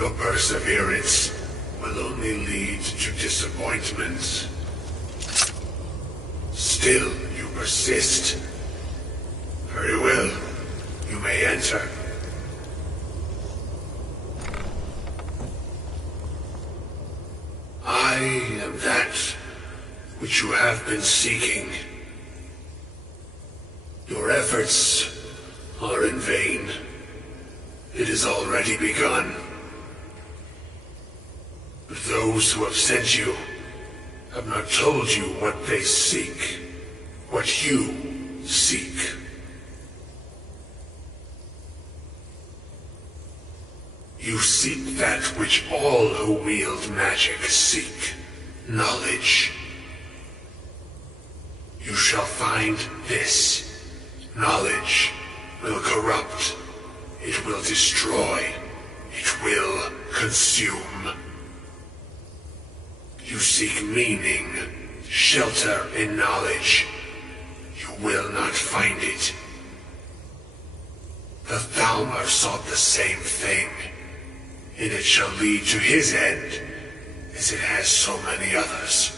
Your perseverance will only lead to disappointment. Still, you persist. Very well. You may enter. I am that which you have been seeking. Your efforts are in vain. It has already begun. But those who have sent you have not told you what they seek, what you seek. You seek that which all who wield magic seek, knowledge. You shall find this. Knowledge will corrupt. It will destroy. It will consume. You seek meaning, shelter in knowledge. You will not find it. The Thalmor sought the same thing, and it shall lead to his end, as it has so many others.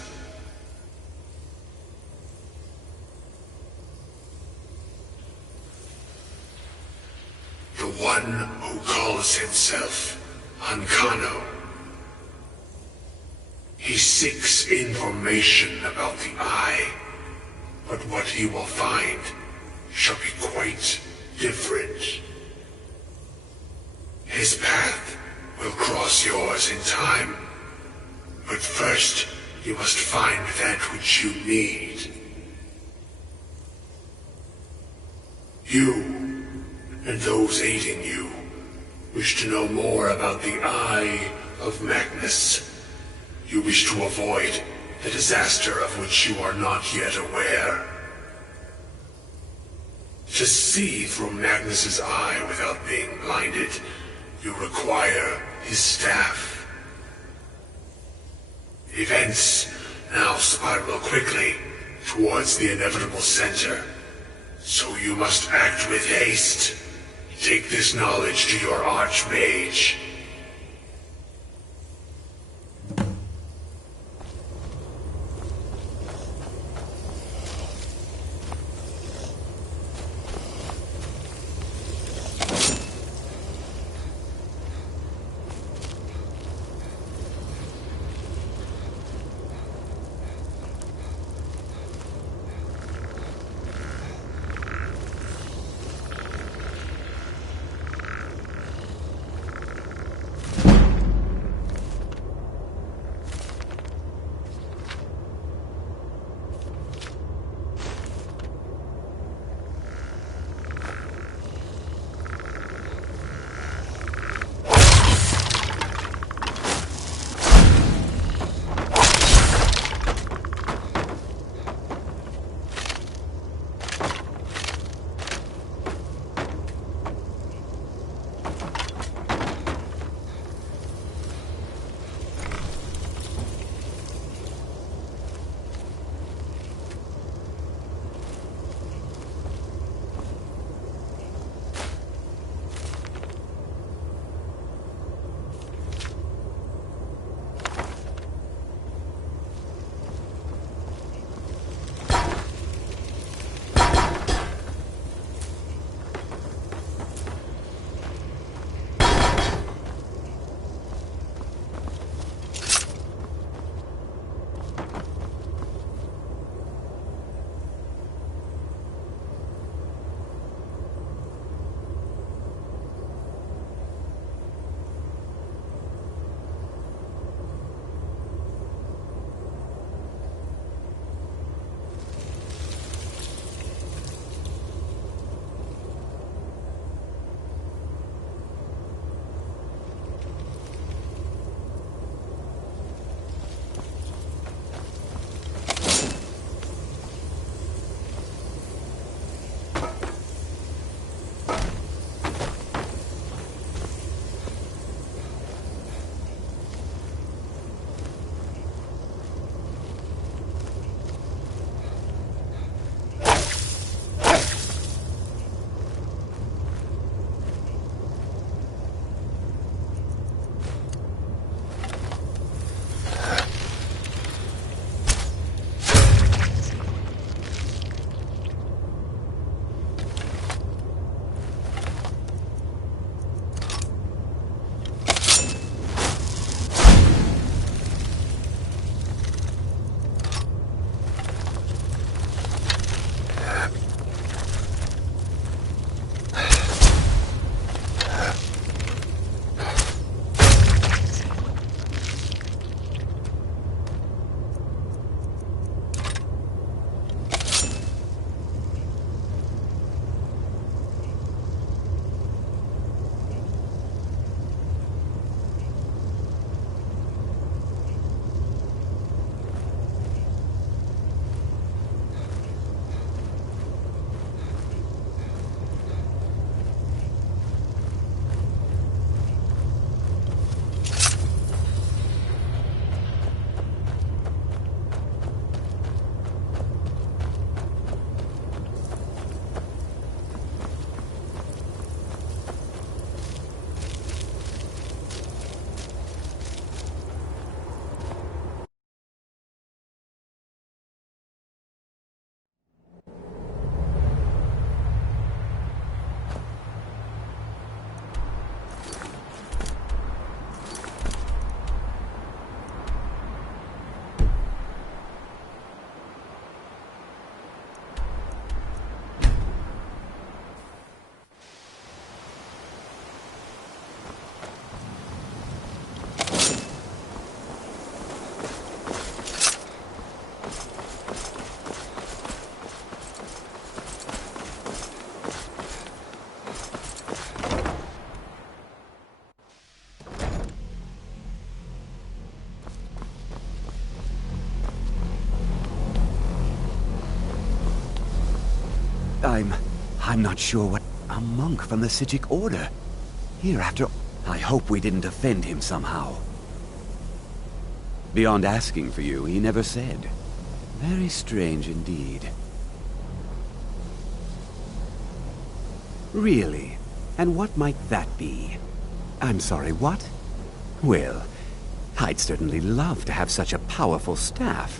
The one who calls himself Ancano. He seeks information about the Eye, but what he will find shall be quite different. His path will cross yours in time, but first you must find that which you need. You and those aiding you wish to know more about the Eye of Magnus. You wish to avoid the disaster of which you are not yet aware. To see through Magnus's eye without being blinded, you require his staff. Events now spiral quickly towards the inevitable center, so you must act with haste. Take this knowledge to your Archmage. I'm not sure what... A monk from the Sijic Order. Here after... I hope we didn't offend him somehow. Beyond asking for you, he never said. Very strange indeed. Really? And what might that be? I'm sorry, what? Well, I'd certainly love to have such a powerful staff,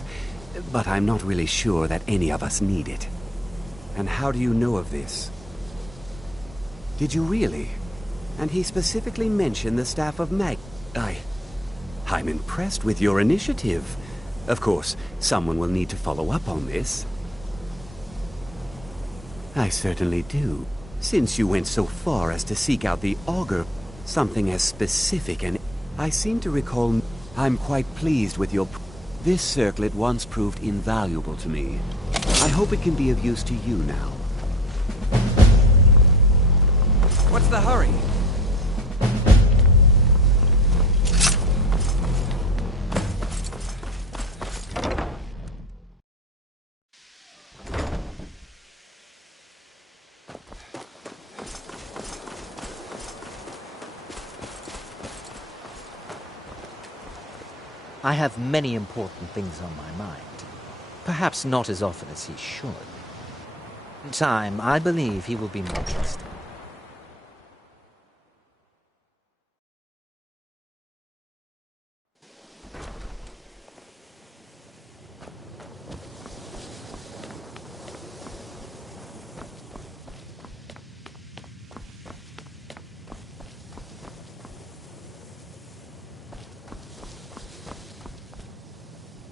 but I'm not really sure that any of us need it. And how do you know of this? Did you really? And he specifically mentioned the staff of Mag... I'm impressed with your initiative. Of course, someone will need to follow up on this. I certainly do. Since you went so far as to seek out the augur, something as specific and... I seem to recall... I'm quite pleased with your... This circlet once proved invaluable to me. I hope it can be of use to you now. What's the hurry? I have many important things on my mind. Perhaps not as often as he should. In time, I believe he will be more trusted.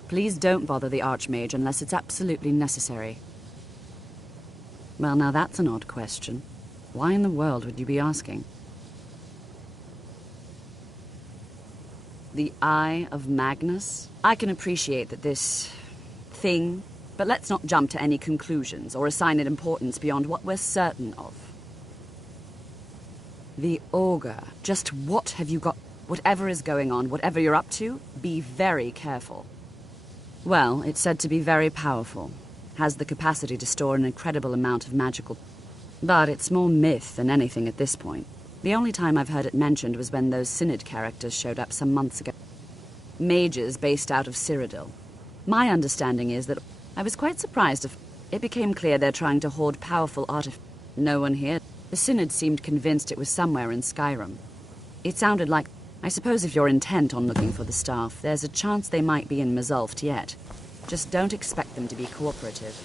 Please don't bother the Archmage unless it's absolutely necessary. Well, now that's an odd question. Why in the world would you be asking? The Eye of Magnus? I can appreciate that this... thing, but let's not jump to any conclusions or assign it importance beyond what we're certain of. The Augur. Just what have you got? Whatever is going on, whatever you're up to, be very careful. Well, it's said to be very powerful. Has the capacity to store an incredible amount of magical... But it's more myth than anything at this point. The only time I've heard it mentioned was when those Synod characters showed up some months ago. Mages based out of Cyrodiil. My understanding is that I was quite surprised if it became clear they're trying to hoard powerful artifacts. No one here. The Synod seemed convinced it was somewhere in Skyrim. It sounded like... I suppose if you're intent on looking for the staff, there's a chance they might be in Mazulft yet. Just don't expect them to be cooperative.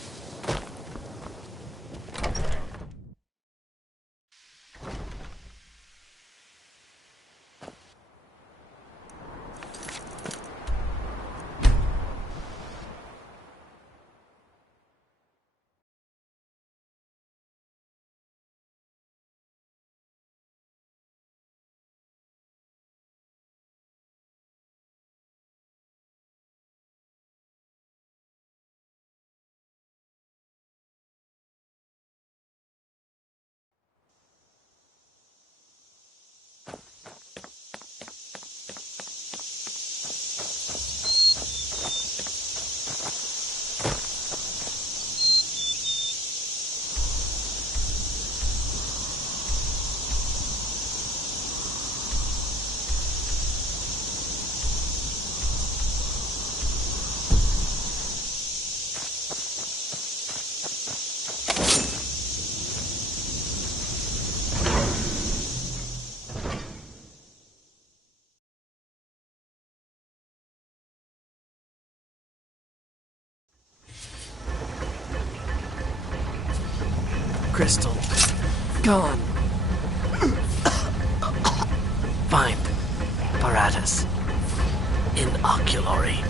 Crystal. Gone. Find Paratus. In Oculory.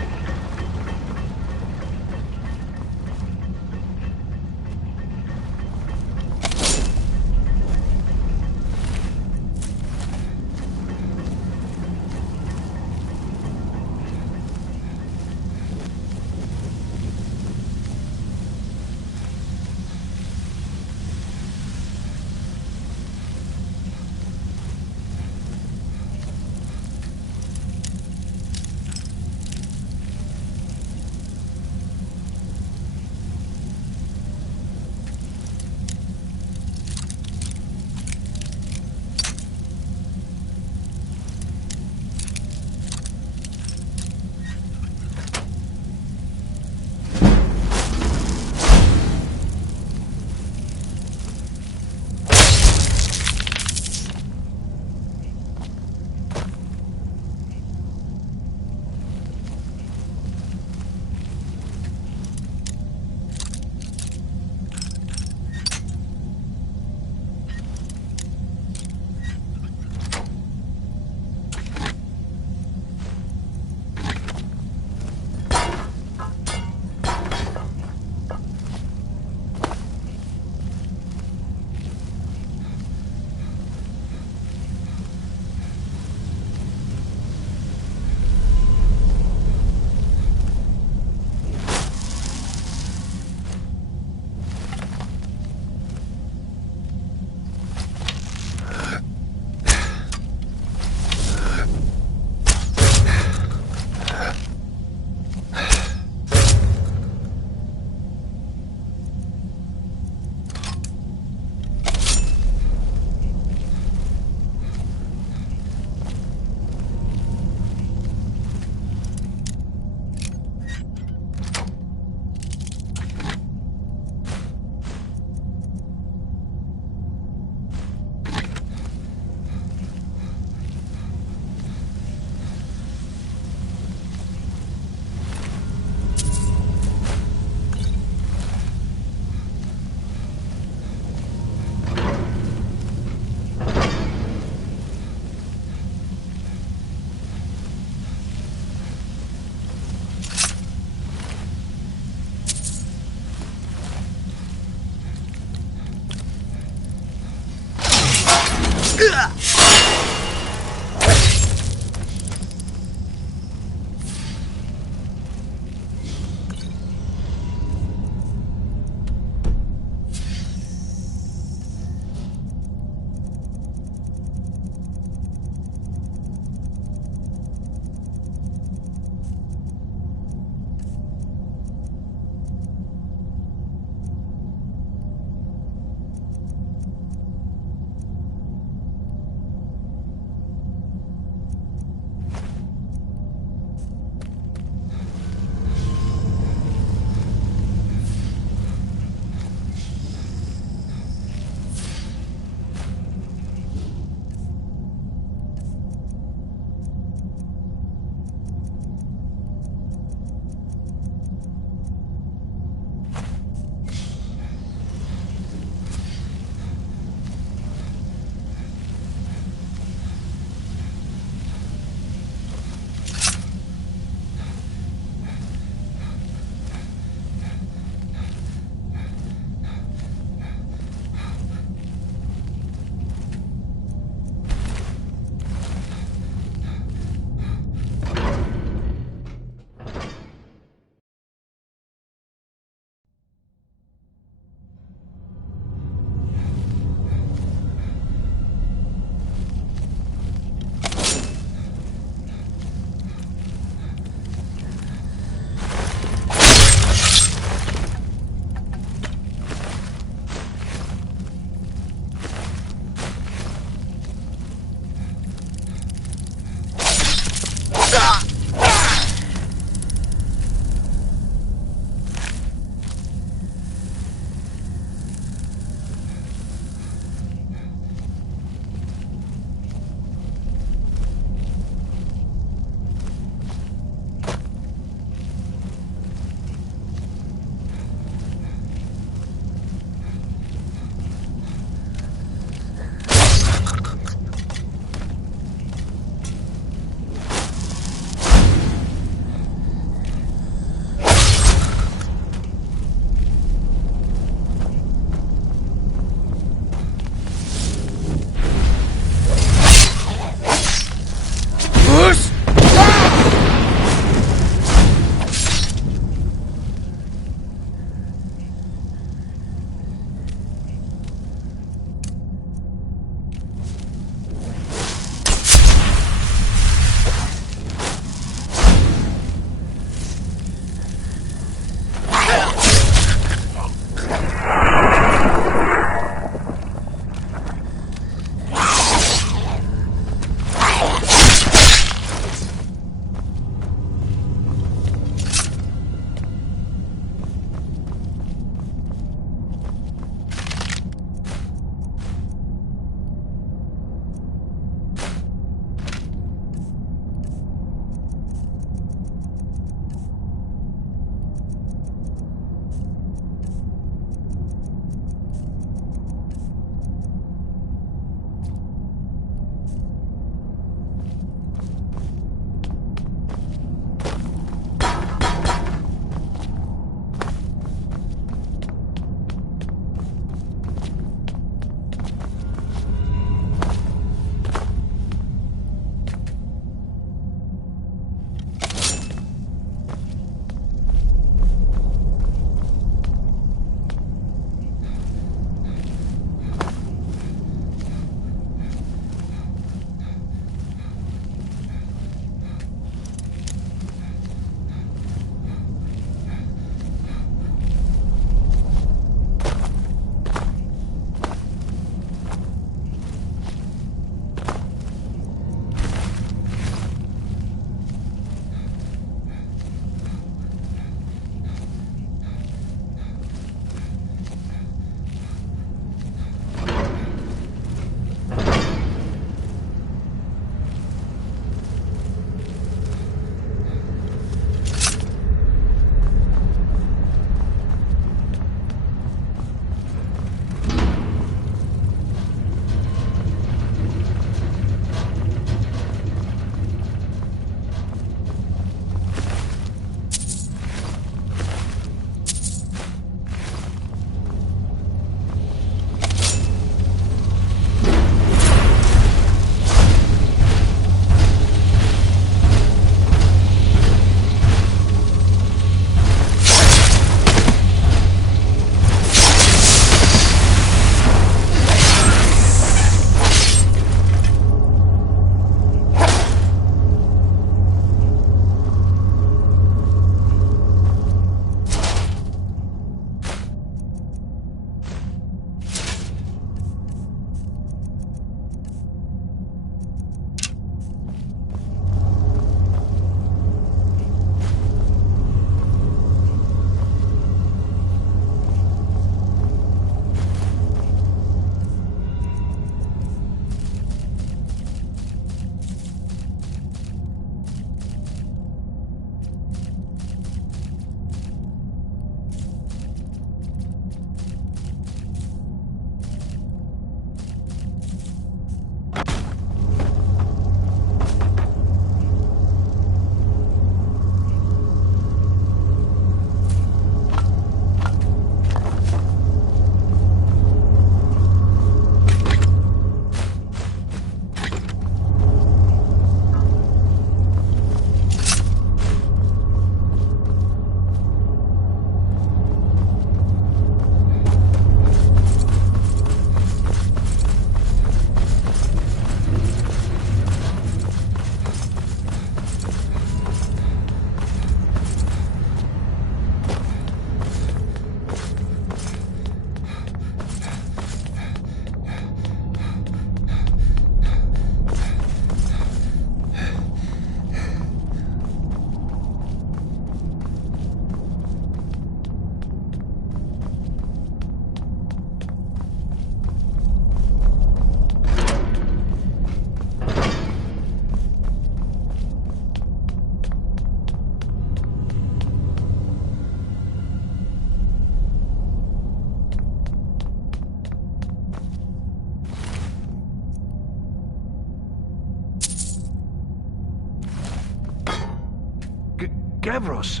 Gavros,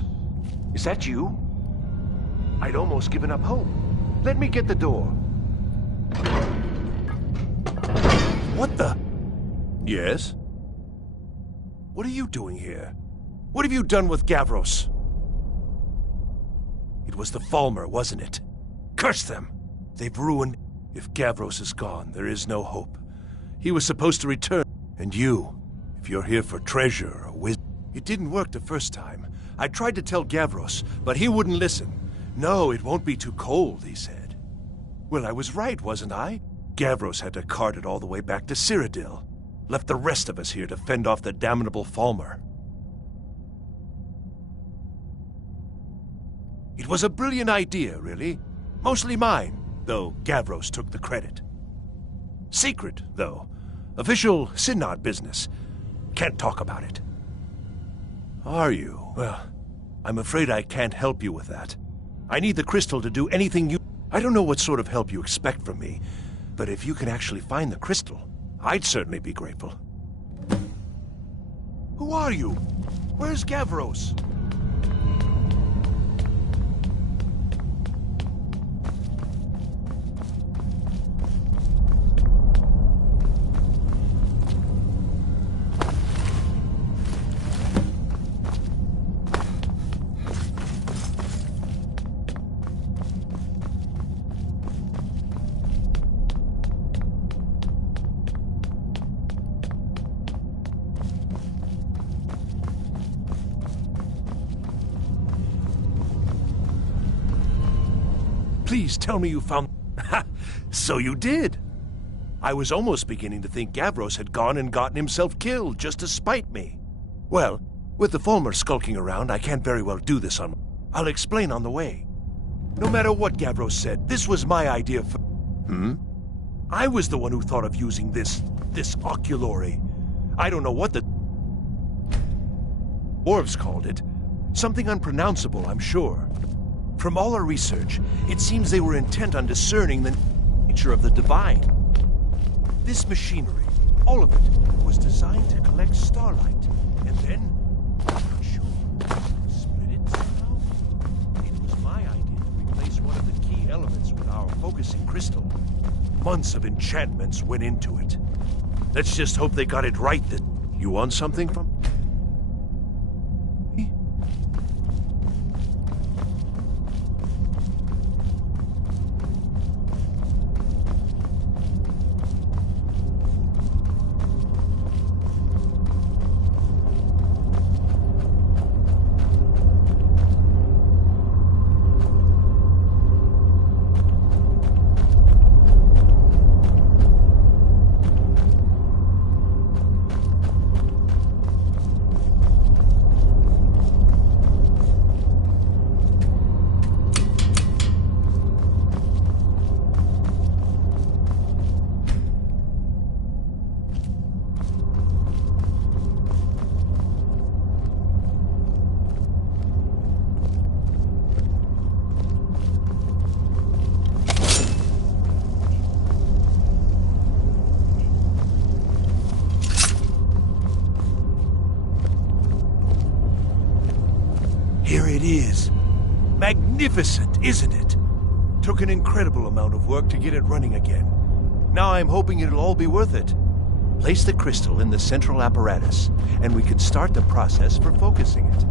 is that you? I'd almost given up hope. Let me get the door. What the? Yes? What are you doing here? What have you done with Gavros? It was the Falmer, wasn't it? Curse them! They've ruined... If Gavros is gone, there is no hope. He was supposed to return. And you, if you're here for treasure or wisdom... It didn't work the first time. I tried to tell Gavros, but he wouldn't listen. No, it won't be too cold, he said. Well, I was right, wasn't I? Gavros had to cart it all the way back to Cyrodiil. Left the rest of us here to fend off the damnable Falmer. It was a brilliant idea, really. Mostly mine, though Gavros took the credit. Secret, though. Official Synod business. Can't talk about it. Are you? Well, I'm afraid I can't help you with that. I need the crystal to do anything you... I don't know what sort of help you expect from me, but if you can actually find the crystal, I'd certainly be grateful. Who are you? Where's Gavros? Please tell me you found... Ha! So you did! I was almost beginning to think Gavros had gone and gotten himself killed just to spite me. Well, with the Falmer skulking around, I can't very well do this on... I'll explain on the way. No matter what Gavros said, this was my idea for... I was the one who thought of using this oculory. I don't know what the... Dwarves called it. Something unpronounceable, I'm sure. From all our research, it seems they were intent on discerning the nature of the divine. This machinery, all of it, was designed to collect starlight, and then, I'm not sure, split it somehow? It was my idea to replace one of the key elements with our focusing crystal. Months of enchantments went into it. Let's just hope they got it right that... You want something from... Here it is. Magnificent, isn't it? Took an incredible amount of work to get it running again. Now I'm hoping it'll all be worth it. Place the crystal in the central apparatus, and we can start the process for focusing it.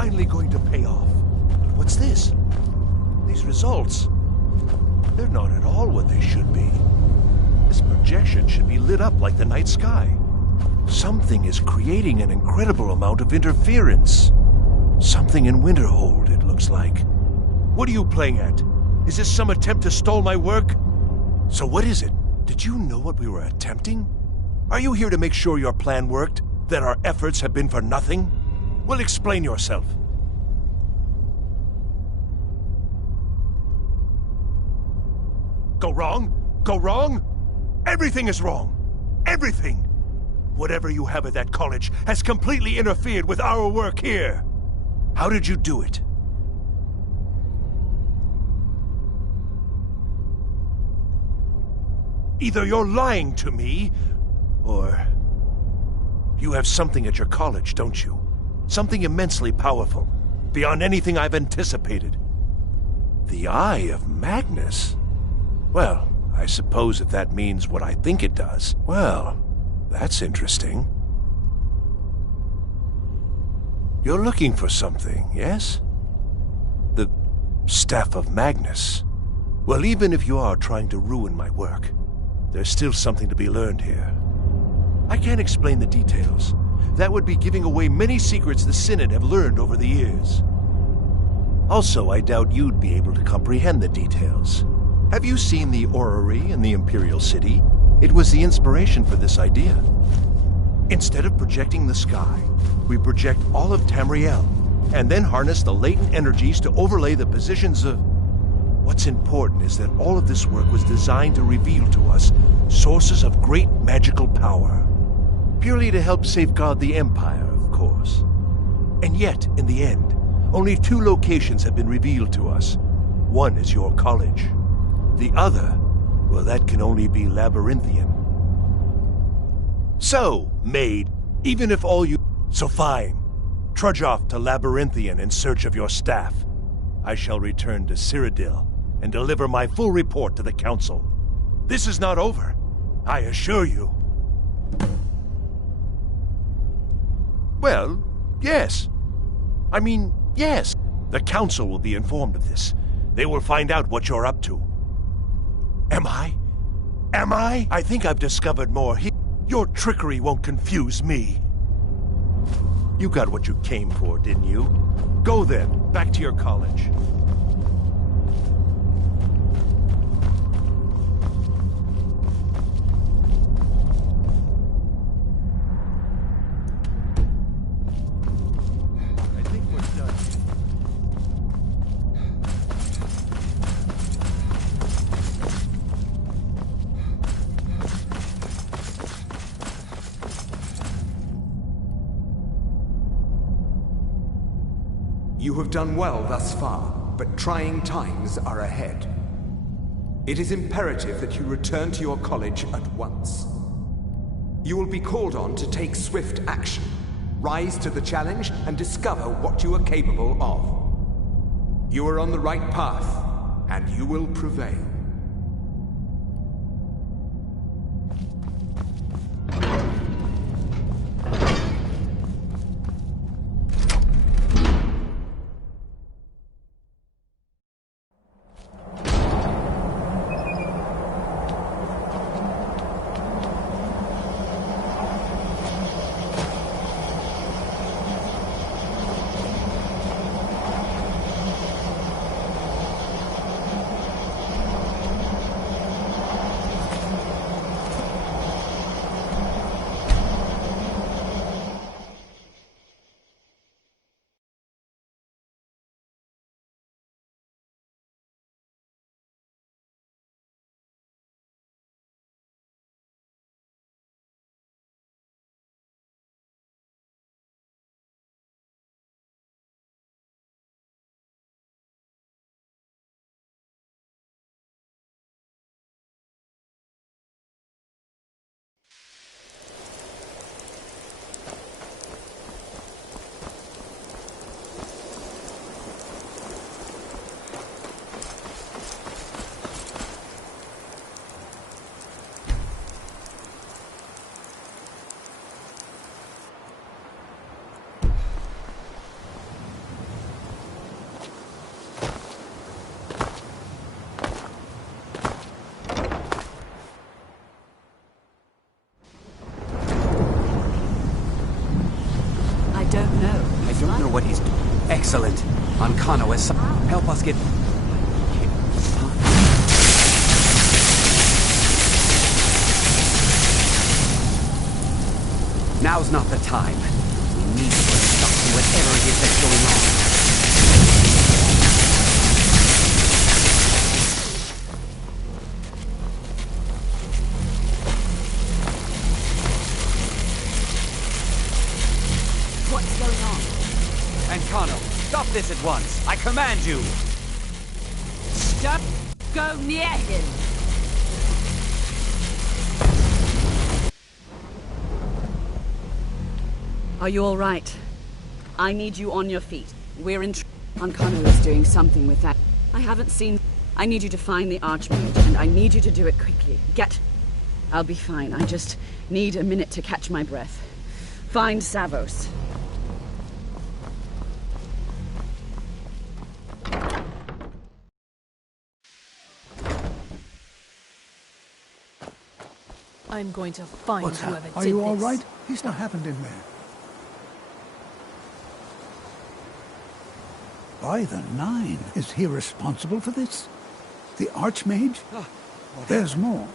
finally going to pay off. What's this? These results, they're not at all what they should be. This projection should be lit up like the night sky. Something is creating an incredible amount of interference. Something in Winterhold, it looks like. What are you playing at? Is this some attempt to stall my work? So what is it? Did you know what we were attempting? Are you here to make sure your plan worked? That our efforts have been for nothing? Well, explain yourself. Go wrong? Go wrong? Everything is wrong. Everything. Whatever you have at that college has completely interfered with our work here. How did you do it? Either you're lying to me, or you have something at your college, don't you? Something immensely powerful, beyond anything I've anticipated. The Eye of Magnus? Well, I suppose if that means what I think it does, well, that's interesting. You're looking for something, yes? The Staff of Magnus. Well, even if you are trying to ruin my work, there's still something to be learned here. I can't explain the details. That would be giving away many secrets the Synod have learned over the years. Also, I doubt you'd be able to comprehend the details. Have you seen the orrery in the Imperial City? It was the inspiration for this idea. Instead of projecting the sky, we project all of Tamriel, and then harness the latent energies to overlay the positions of... What's important is that all of this work was designed to reveal to us sources of great magical power. Purely to help safeguard the Empire, of course. And yet, in the end, only 2 locations have been revealed to us. One is your college. The other, well, that can only be Labyrinthian. So, maid, even if all you... So fine. Trudge off to Labyrinthian in search of your staff. I shall return to Cyrodiil and deliver my full report to the Council. This is not over, I assure you. Well, yes. I mean, yes. The Council will be informed of this. They will find out what you're up to. Am I? Am I? I think I've discovered more here. Your trickery won't confuse me. You got what you came for, didn't you? Go then, back to your college. I think we're done. You have done well thus far, but trying times are ahead. It is imperative that you return to your college at once. You will be called on to take swift action, rise to the challenge, and discover what you are capable of. You are on the right path, and you will prevail. what he's doing. Excellent. Ancano is... Help us get... Now's not the time. We need to put a stop to whatever it is that's going on. What's going on? Ancano, stop this at once. I command you. Don't go near him! Are you all right? I need you on your feet. We're in... Ancano is doing something with that. I haven't seen... I need you to find the Archmage, and I need you to do it quickly. Get... I'll be fine. I just need a minute to catch my breath. Find Savos. I'm going to find What's whoever happened? did Are you this. all right? He's not happened in there. By the Nine, is he responsible for this? The Archmage? There's more.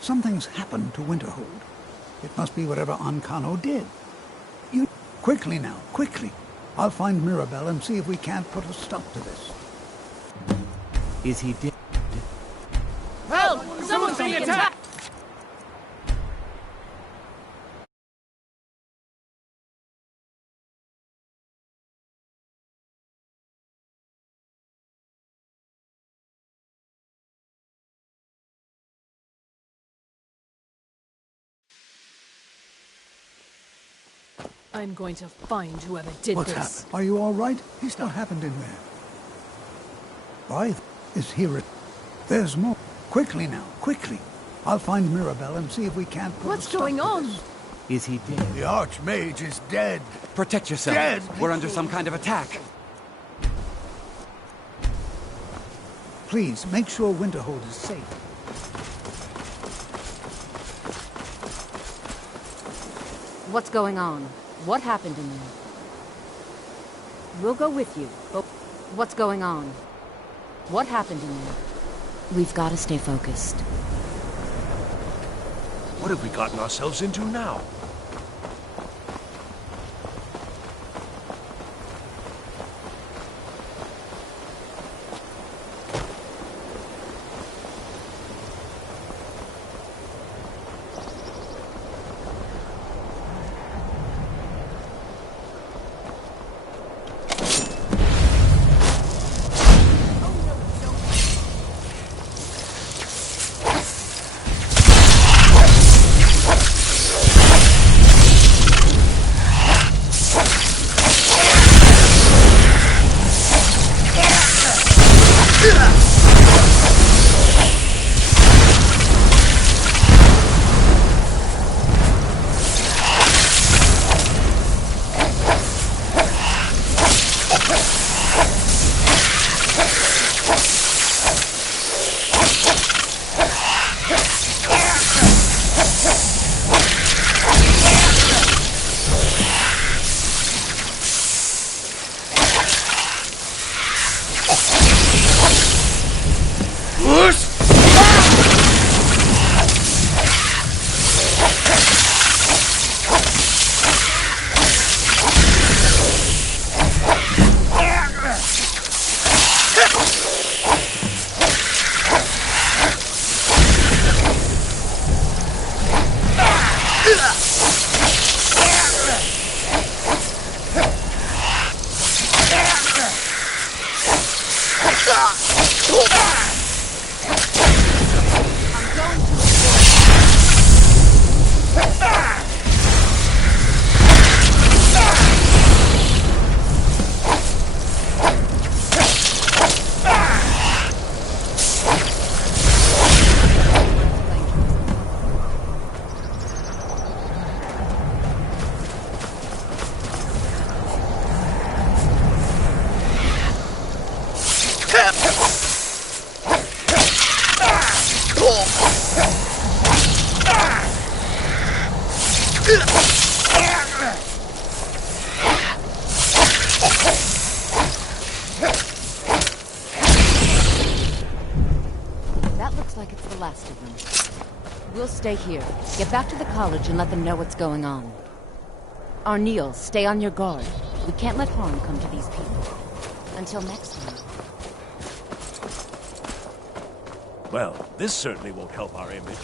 Something's happened to Winterhold. It must be whatever Ancano did. You... Quickly now, quickly. I'll find Mirabelle and see if we can't put a stop to this. Is he dead? Help! Someone's being attacked! I'm going to find whoever did What's this. happened? Are you all right? He's not happened in there. Why is he... There's more. Quickly now, quickly. I'll find Mirabelle and see if we can't put What's a stop going to on? this. Is he dead? The Archmage is dead. Protect yourself. Dead. We're under some kind of attack. Please, make sure Winterhold is safe. What's going on? What happened in there? We'll go with you, but what's going on? What happened in there? We've got to stay focused. What have we gotten ourselves into now? We'll stay here. Get back to the college and let them know what's going on. Arneal, stay on your guard. We can't let harm come to these people. Until next time. Well, this certainly won't help our image.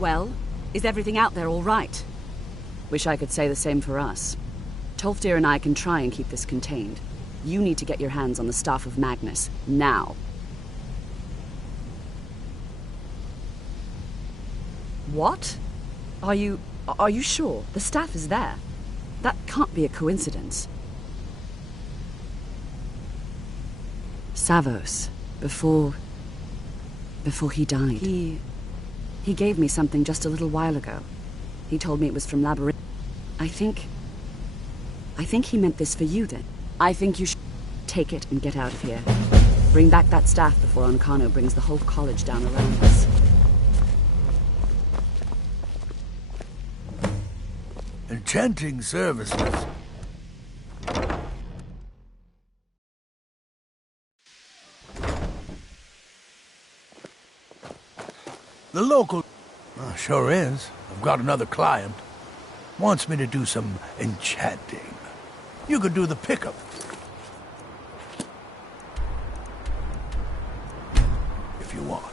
Well, is everything out there all right? Wish I could say the same for us. Tolfdir and I can try and keep this contained. You need to get your hands on the Staff of Magnus, now. What? Are you sure? The staff is there. That can't be a coincidence. Savos, before he died. He gave me something just a little while ago. He told me it was from Labyrinth. I think he meant this for you then. I think you should take it and get out of here. Bring back that staff before Ancano brings the whole college down around us. Enchanting services. The local... sure is. I've got another client. Wants me to do some enchanting. You could do the pickup. If you want.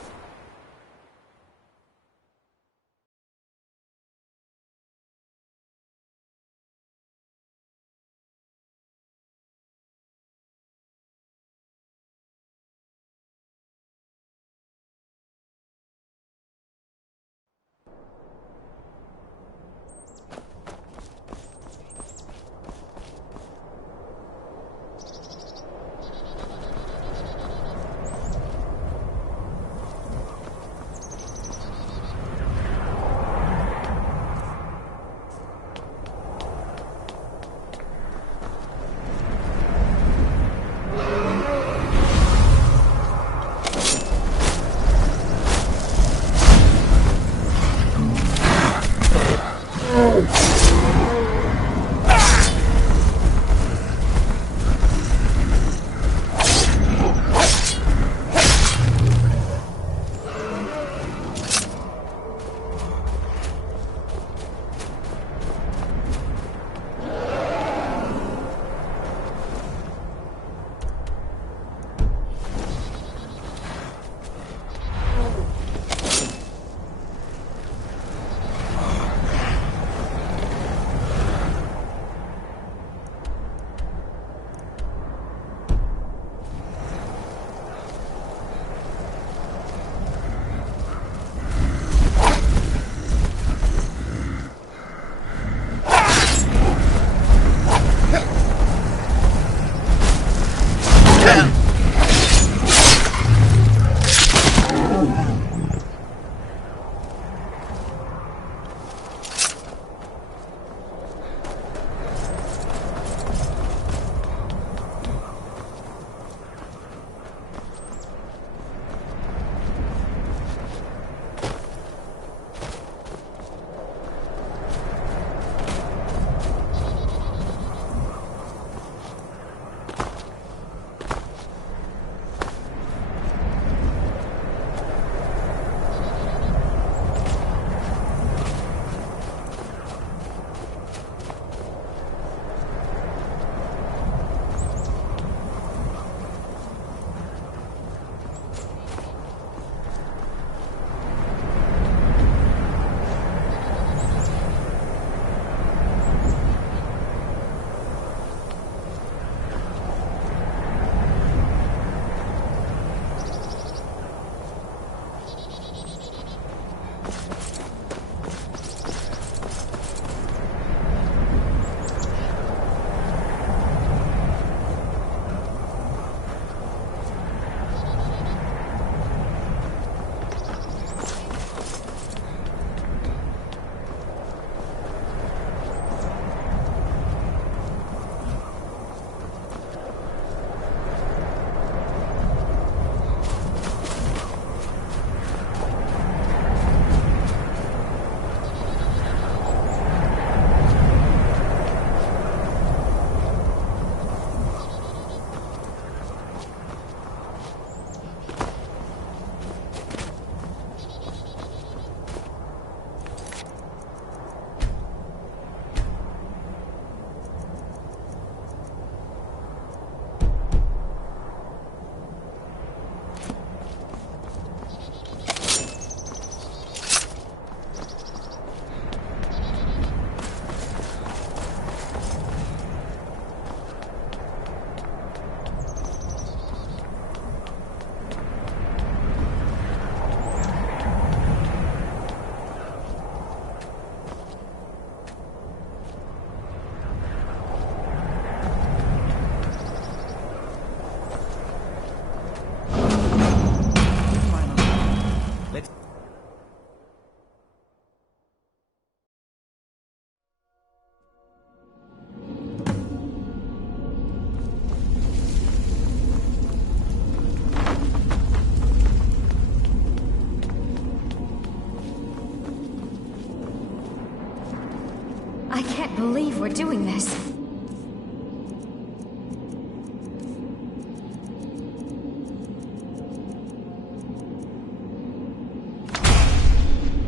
I can't believe we're doing this.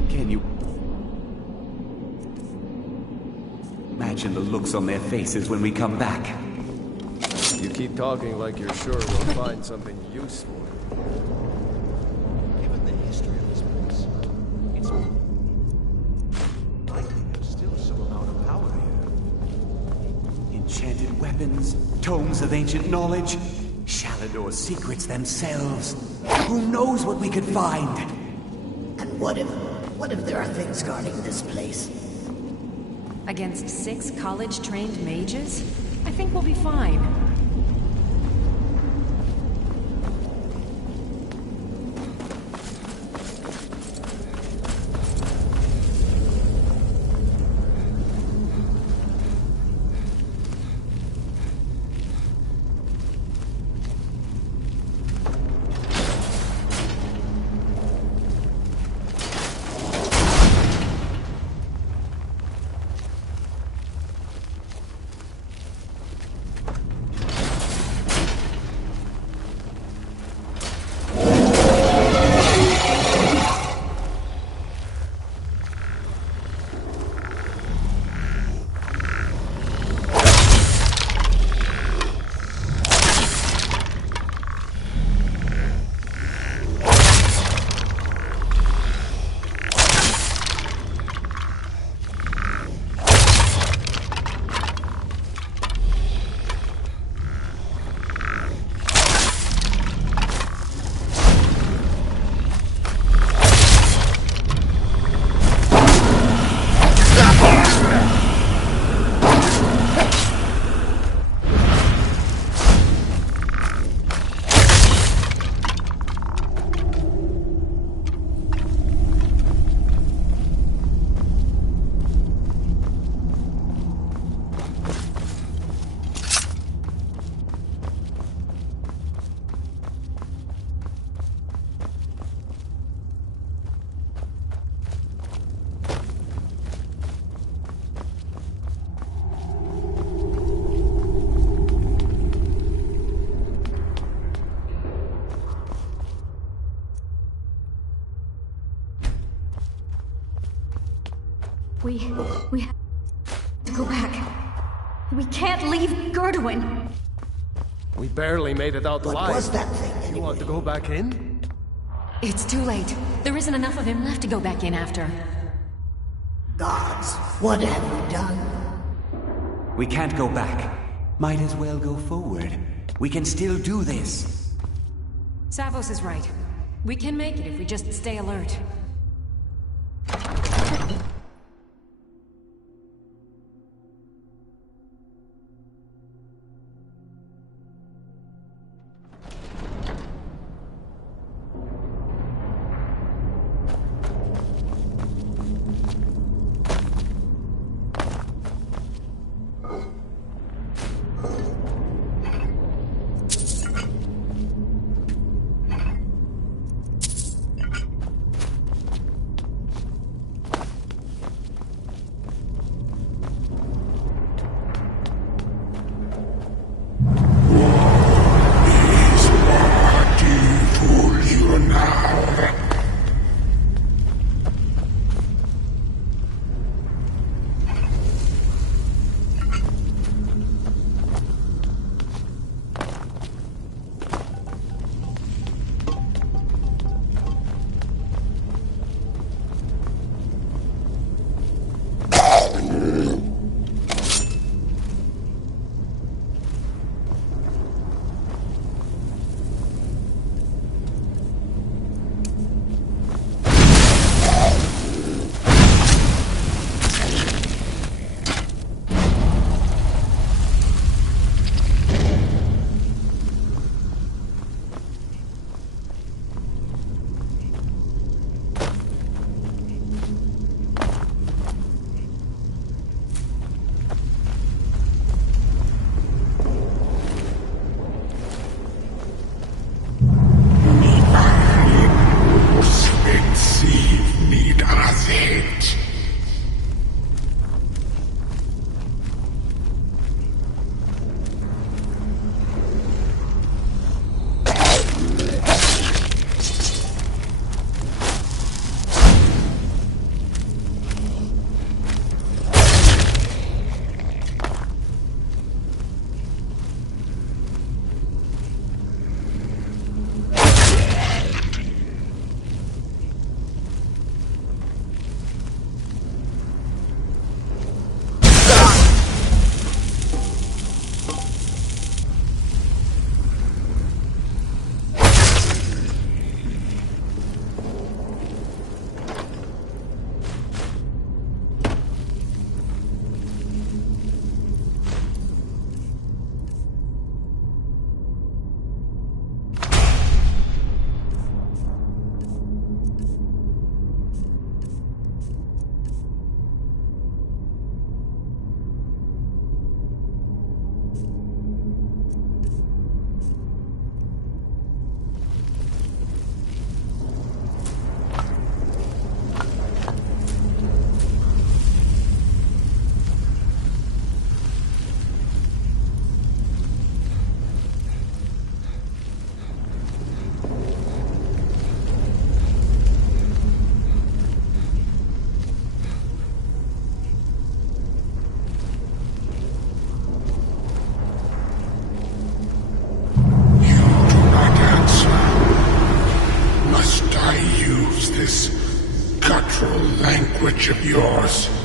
Can you imagine the looks on their faces when we come back? You keep talking like you're sure we'll find something useful. Given the history of this place, it's likely there's still some amount of power here. Enchanted weapons, tomes of ancient knowledge, Shalador's secrets themselves. Who knows what we could find? And what if there are things guarding this place? Against 6 college-trained mages? I think we'll be fine. We have to go back. We can't leave Gerduin. We barely made it out What alive. was that thing, You anyway? want to go back in? It's too late. There isn't enough of him left to go back in after. Gods, what have we done? We can't go back. Might as well go forward. We can still do this. Savos is right. We can make it if we just stay alert. yours.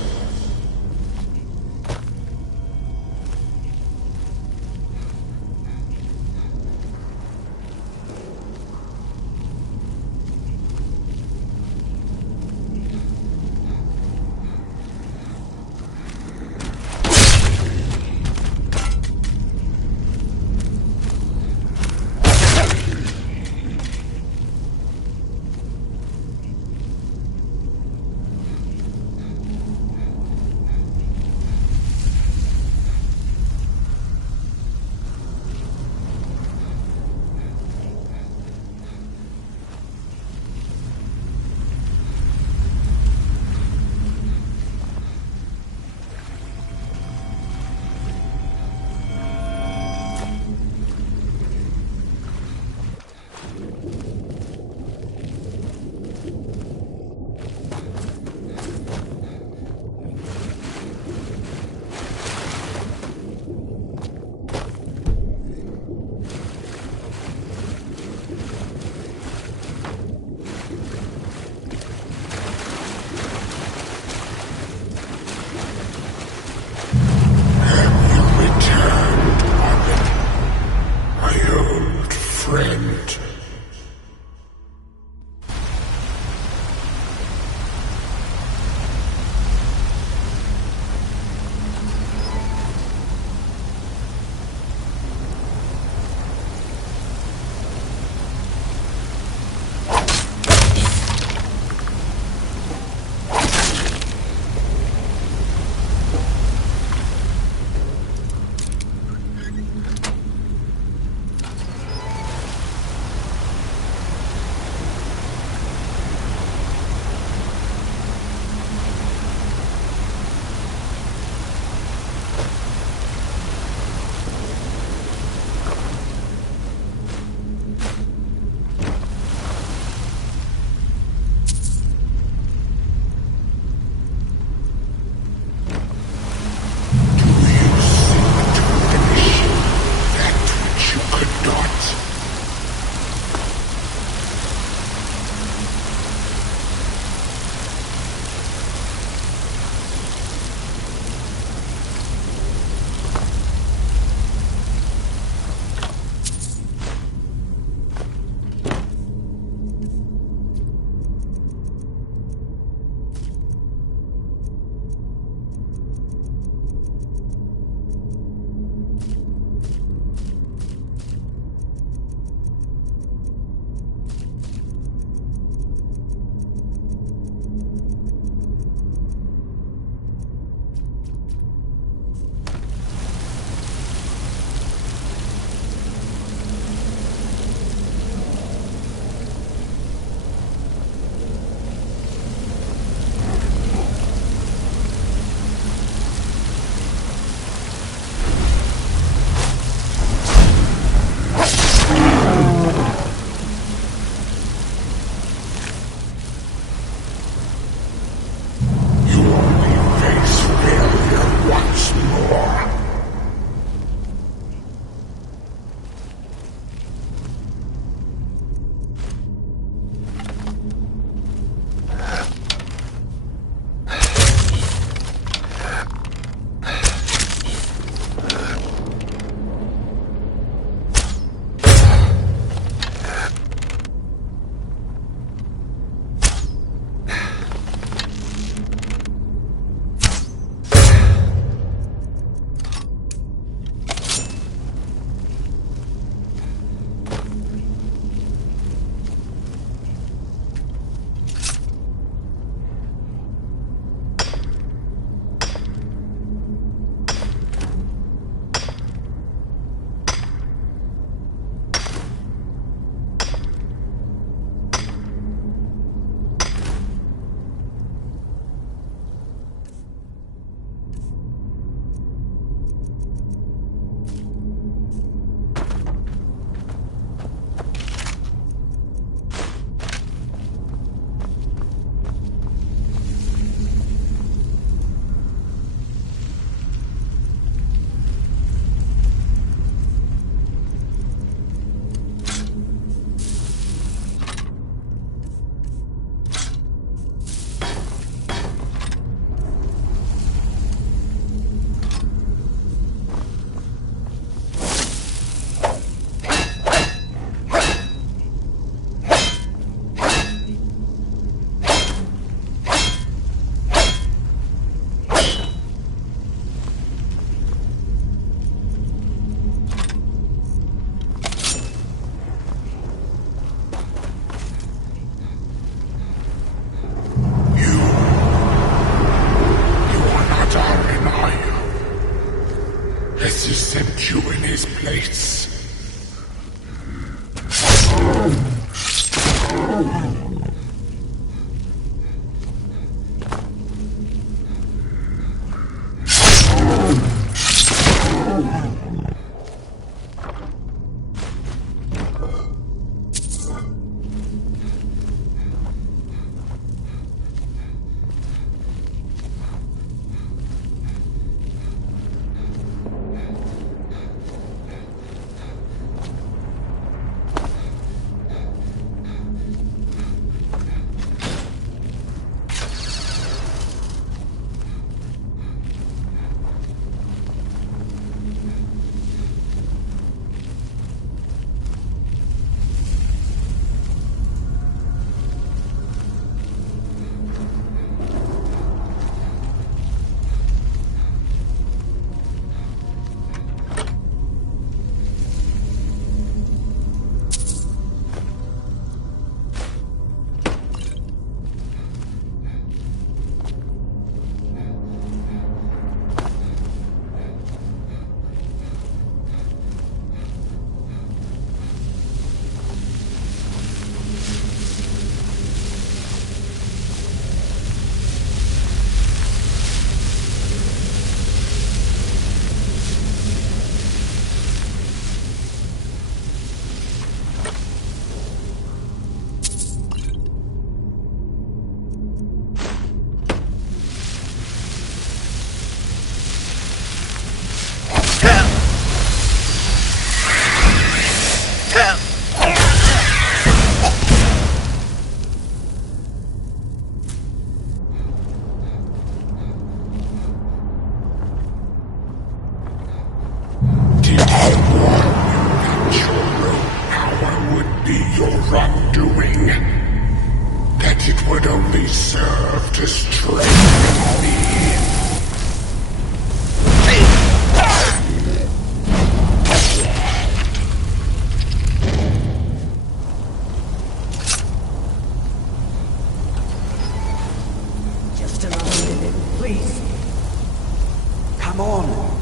has sent you in his place.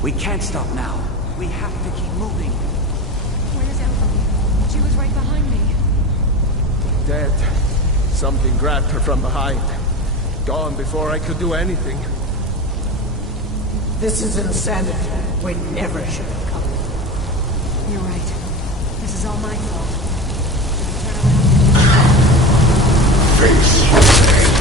We can't stop now. We have to keep moving. Where's Emily? She was right behind me. Dead. Something grabbed her from behind. Gone before I could do anything. This is insanity. We never should have come. You're right. This is all my fault. Face your fate.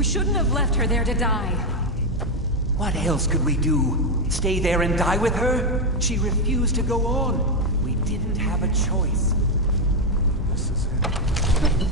We shouldn't have left her there to die. What else could we do? Stay there and die with her? She refused to go on. We didn't have a choice. This is it.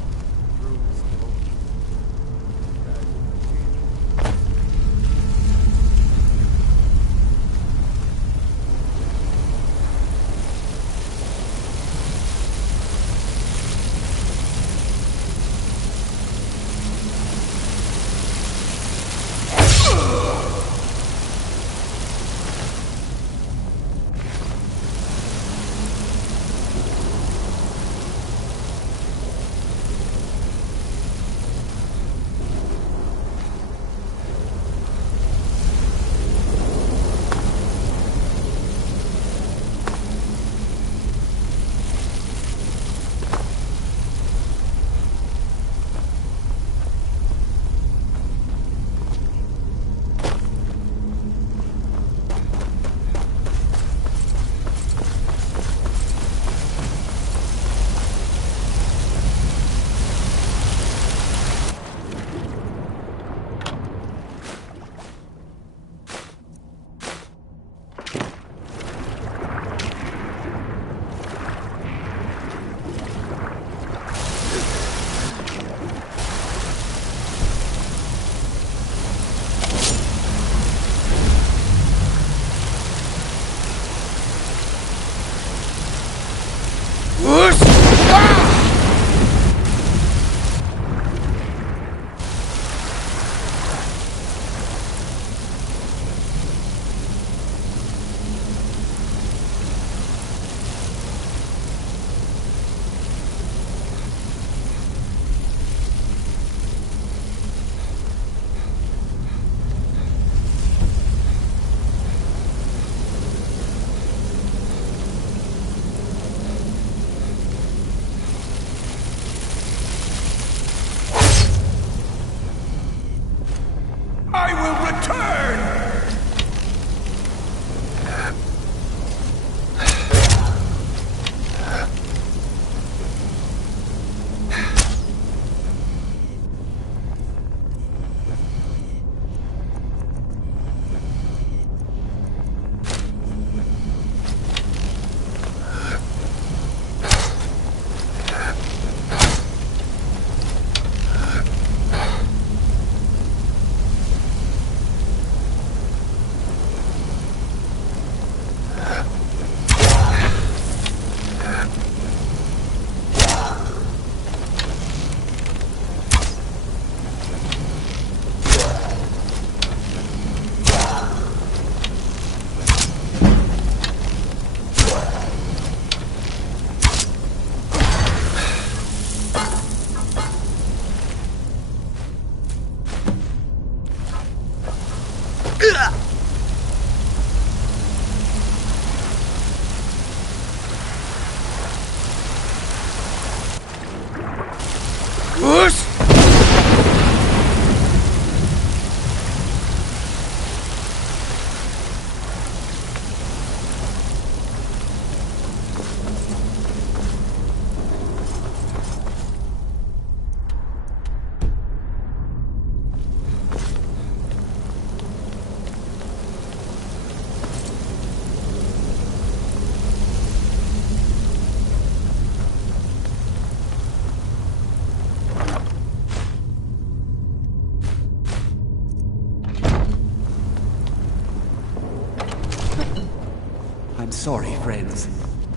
I'm sorry, friends.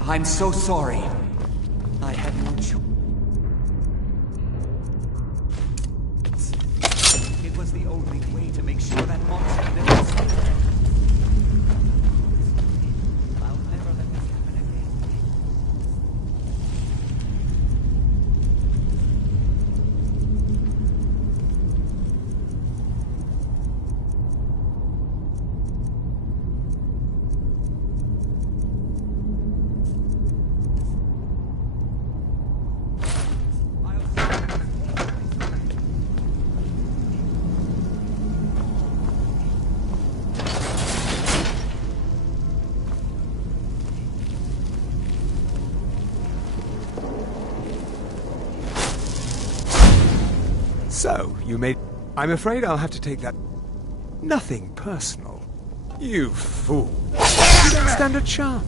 I'm so sorry. I had no choice. It was the only way to make sure that monster never escaped. I'll never let this happen again. So, you made... I'm afraid I'll have to take that... Nothing personal. You fool. You don't stand a chance.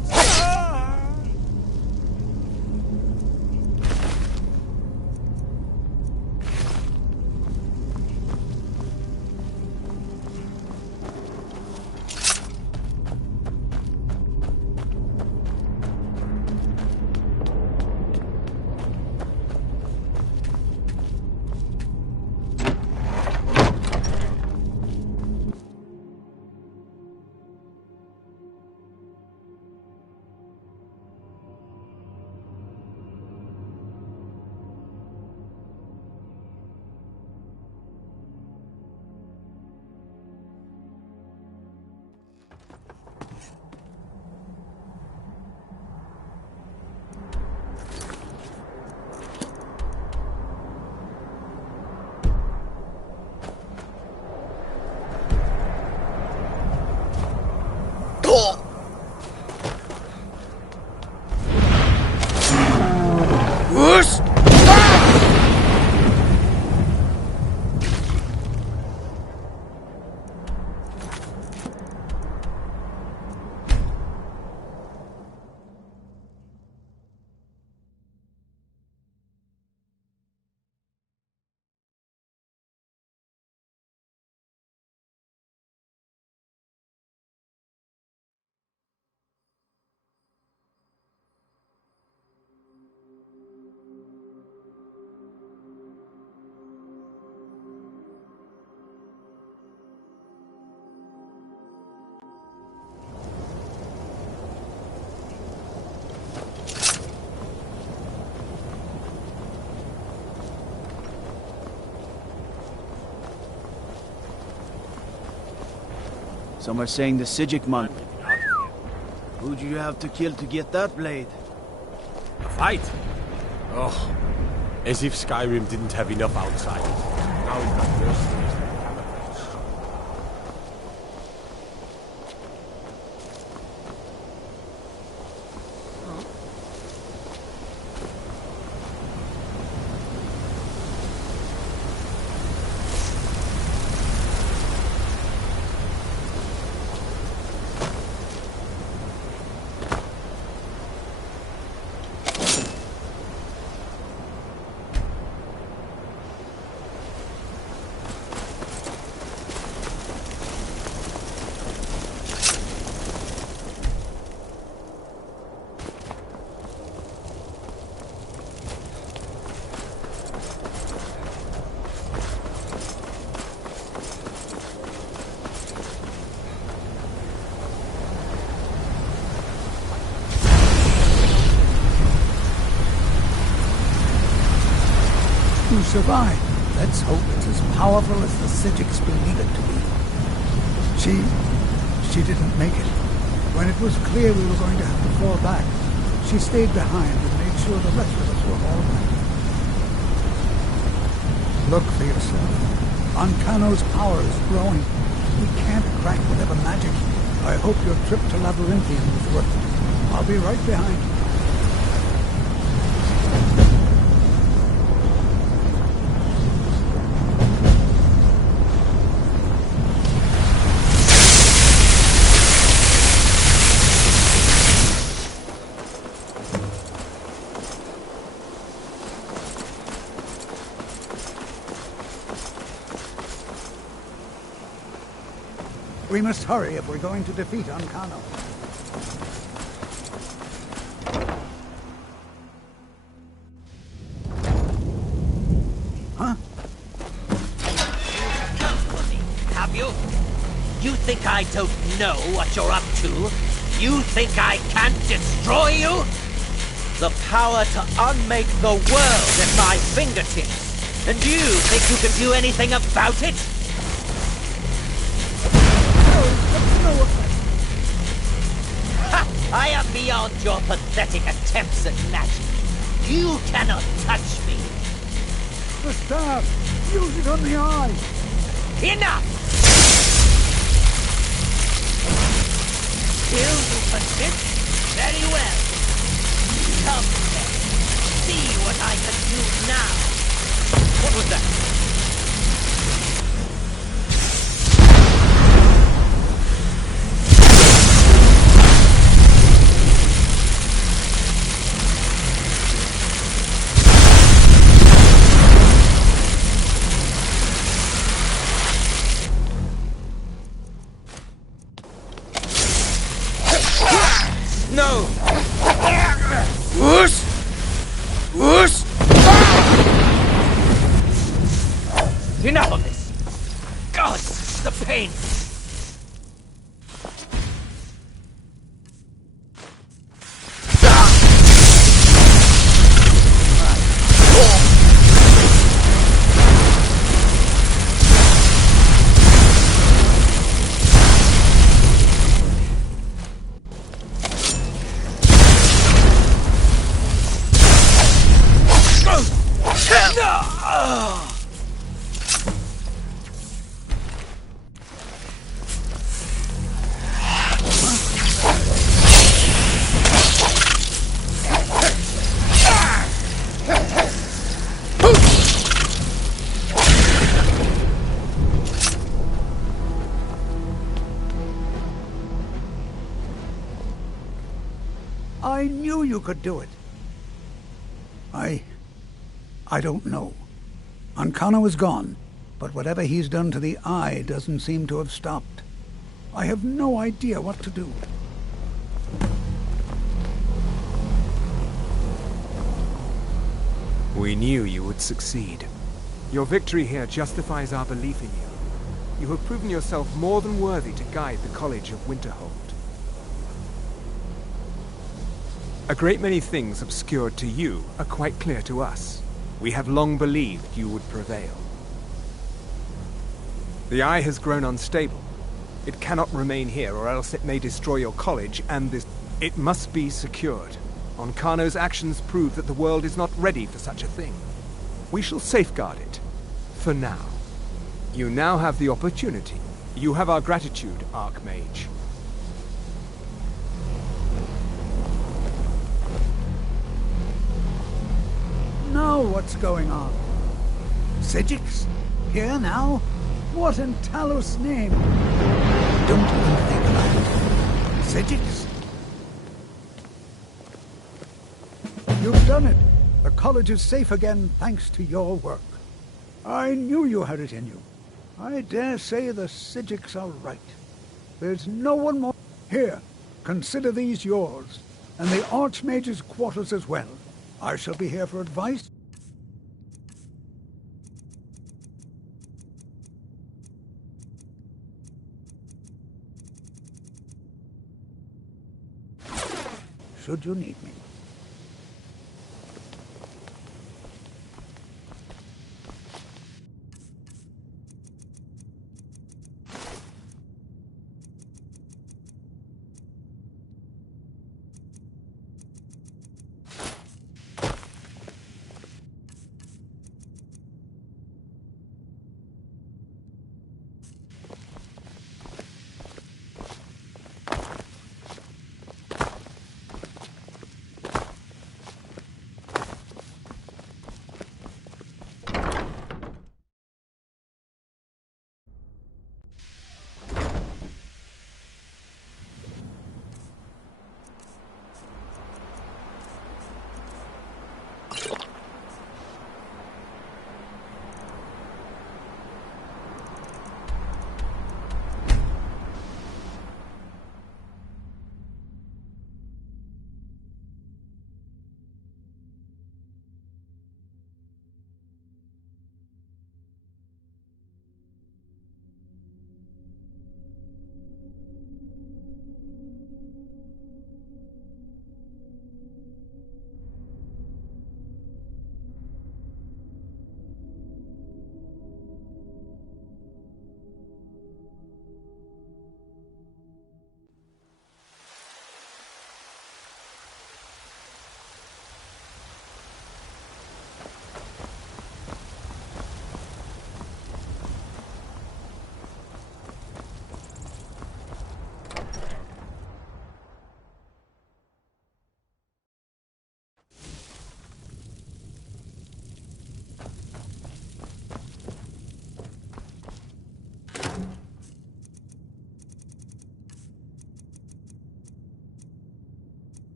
Some are saying the Skyrim-my. Who'd you have to kill to get that blade? A fight? Oh, as if Skyrim didn't have enough outsiders. Now we've got mercenaries. You survived. Let's hope it's as powerful as the Skyrims believe it to be. She didn't make it. When it was clear we were going to have to fall back, she stayed behind and made sure the rest of us were all right. Look for yourself. Ancano's power is growing. We can't crack whatever magic. I hope your trip to Labyrinthian was worth it. I'll be right behind you. We must hurry if we're going to defeat Ancano. you? You think I don't know what you're up to? You think I can't destroy you? The power to unmake the world at my fingertips. And you think you can do anything about it? Ha! I am beyond your pathetic attempts at magic. You cannot touch me. The staff! Use it on the eye! Enough! Still you persist? Very well. Come then. See what I can do now. What was that? No! Whoosh! Whoosh! Enough of this! God, the pain! I knew you could do it. I don't know. Ancano is gone, but whatever he's done to the eye doesn't seem to have stopped. I have no idea what to do. We knew you would succeed. Your victory here justifies our belief in you. You have proven yourself more than worthy to guide the College of Winterhold. A great many things obscured to you are quite clear to us. We have long believed you would prevail. The eye has grown unstable. It cannot remain here, or else it may destroy your college and this. It must be secured. Ancano's actions prove that the world is not ready for such a thing. We shall safeguard it. For now. You now have the opportunity. You have our gratitude, Archmage. Now what's going on? Sigix? Here now? What in Talos' name? Don't even think about it. Sigix? You've done it. The college is safe again thanks to your work. I knew you had it in you. I dare say the Sigix are right. There's no one more. Here, consider these yours, and the Archmage's quarters as well. I shall be here for advice. Should you need me.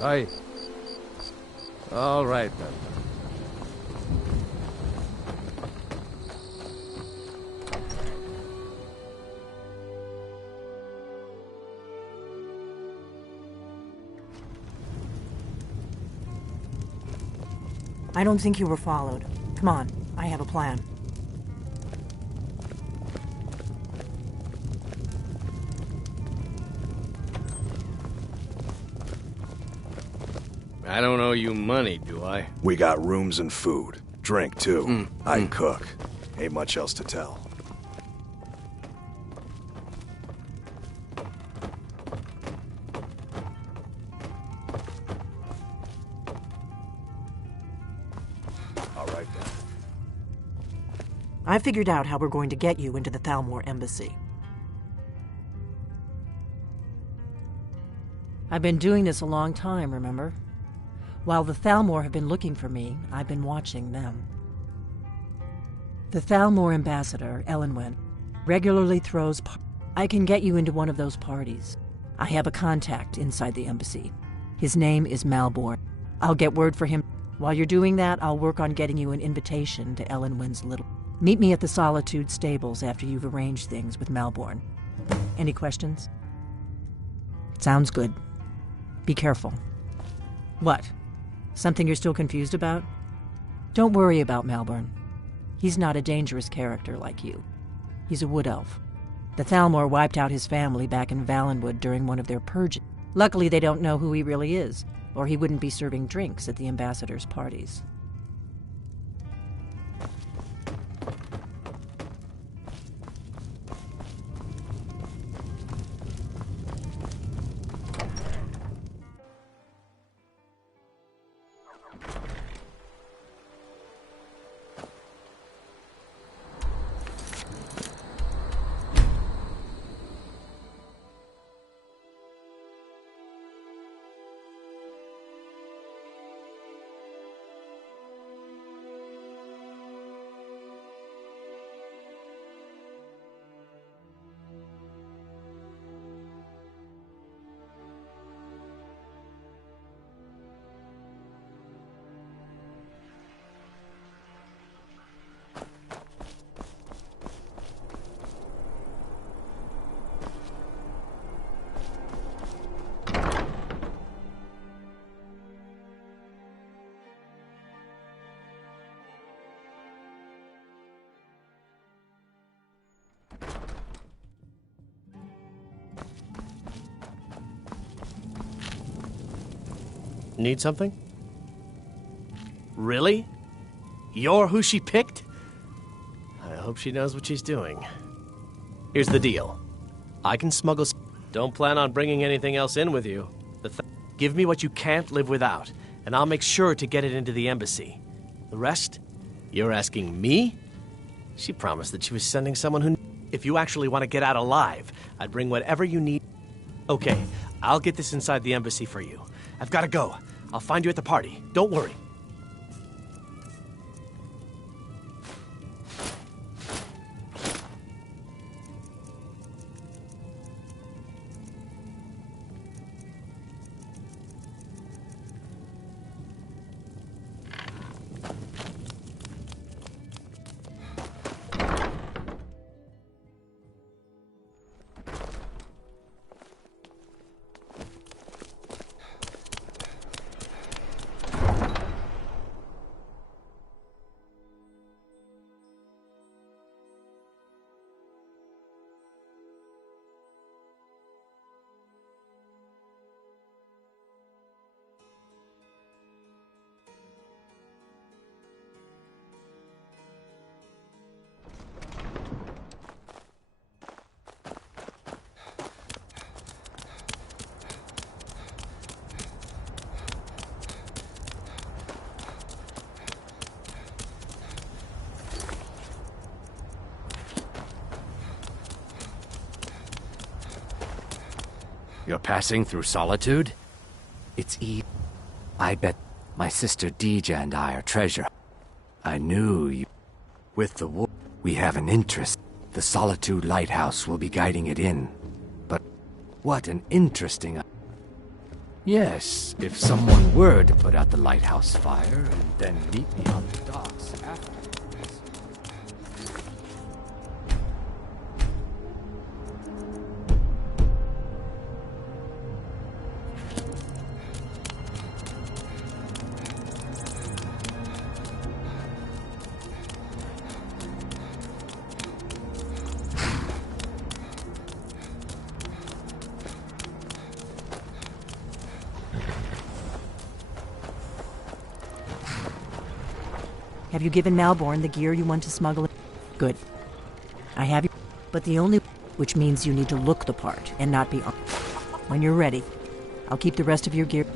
Aye. All right, then. I don't think you were followed. Come on, I have a plan. I don't owe you money, do I? We got rooms and food. Drink, too. I cook. Ain't much else to tell. All right, then. I figured out how we're going to get you into the Thalmor embassy. I've been doing this a long time, remember? While the Thalmor have been looking for me, I've been watching them. The Thalmor ambassador, Elenwen, regularly throws I can get you into one of those parties. I have a contact inside the embassy. His name is Malborn. I'll get word for him. While you're doing that, I'll work on getting you an invitation to Elenwen's little... Meet me at the Solitude stables after you've arranged things with Malborn. Any questions? Sounds good. Be careful. What? Something you're still confused about? Don't worry about Malborn. He's not a dangerous character like you. He's a wood elf. The Thalmor wiped out his family back in Valenwood during one of their purges. Luckily, they don't know who he really is, or he wouldn't be serving drinks at the ambassador's parties. Need something? Really? You're who she picked? I hope she knows what she's doing. Here's the deal. I can smuggle... Don't plan on bringing anything else in with you. Give me what you can't live without, and I'll make sure to get it into the embassy. The rest? You're asking me? She promised that she was sending someone who... If you actually want to get out alive, I'd bring whatever you need. Okay, I'll get this inside the embassy for you. I've got to go. I'll find you at the party. Don't worry. You're passing through Solitude? It's I bet my sister Deja and I are treasure. I knew you. With the war, we have an interest. The Solitude Lighthouse will be guiding it in. But what an interesting... Yes, if someone were to put out the lighthouse fire and then meet me on the docks after. Have you given Malborn the gear you want to smuggle? Good. I have you, but the only which means you need to look the part and not be on. When you're ready, I'll keep the rest of your gear.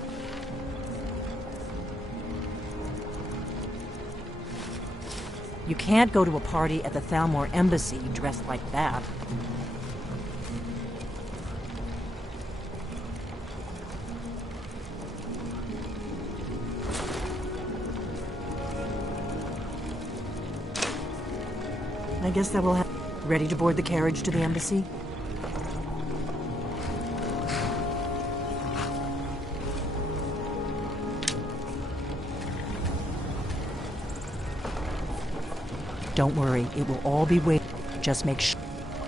You can't go to a party at the Thalmor Embassy dressed like that. I guess that will have... Ready to board the carriage to the embassy? Don't worry, it will all be waiting. Just make sure.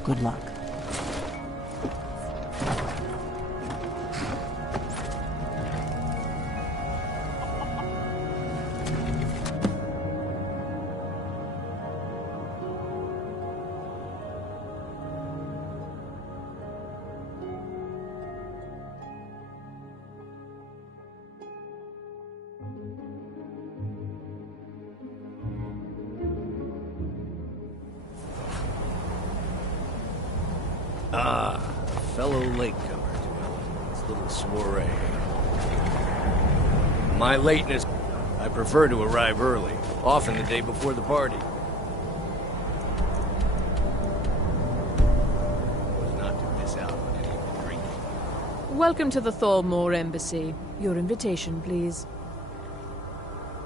Good luck. Ah, fellow latecomer to Ellen's little soiree. My lateness, I prefer to arrive early, often the day before the party. Was not to miss out on any of the drinking. Welcome to the Thalmor Embassy. Your invitation, please.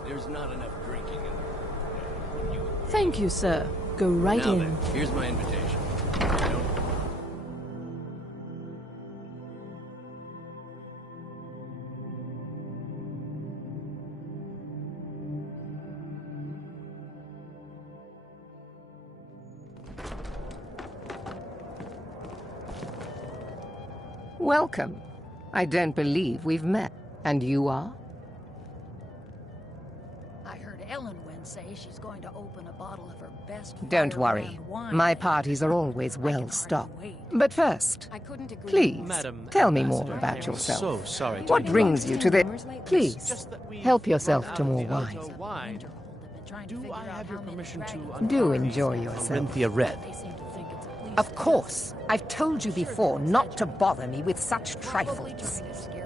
There's not enough drinking in there. Thank you, sir. Go right Now in. then, here's my invitation. Welcome. I don't believe we've met. And you are? I heard Ellenwen say she's going to open a bottle of her best. Don't worry. My parties are always well stocked. But first, please, tell me more about yourself. So sorry. What brings you to the... Please, help yourself to more wine. Do I have your permission to... Do enjoy yourself. Corinthia Red. Of course. I've told you before not to bother me with such trifles.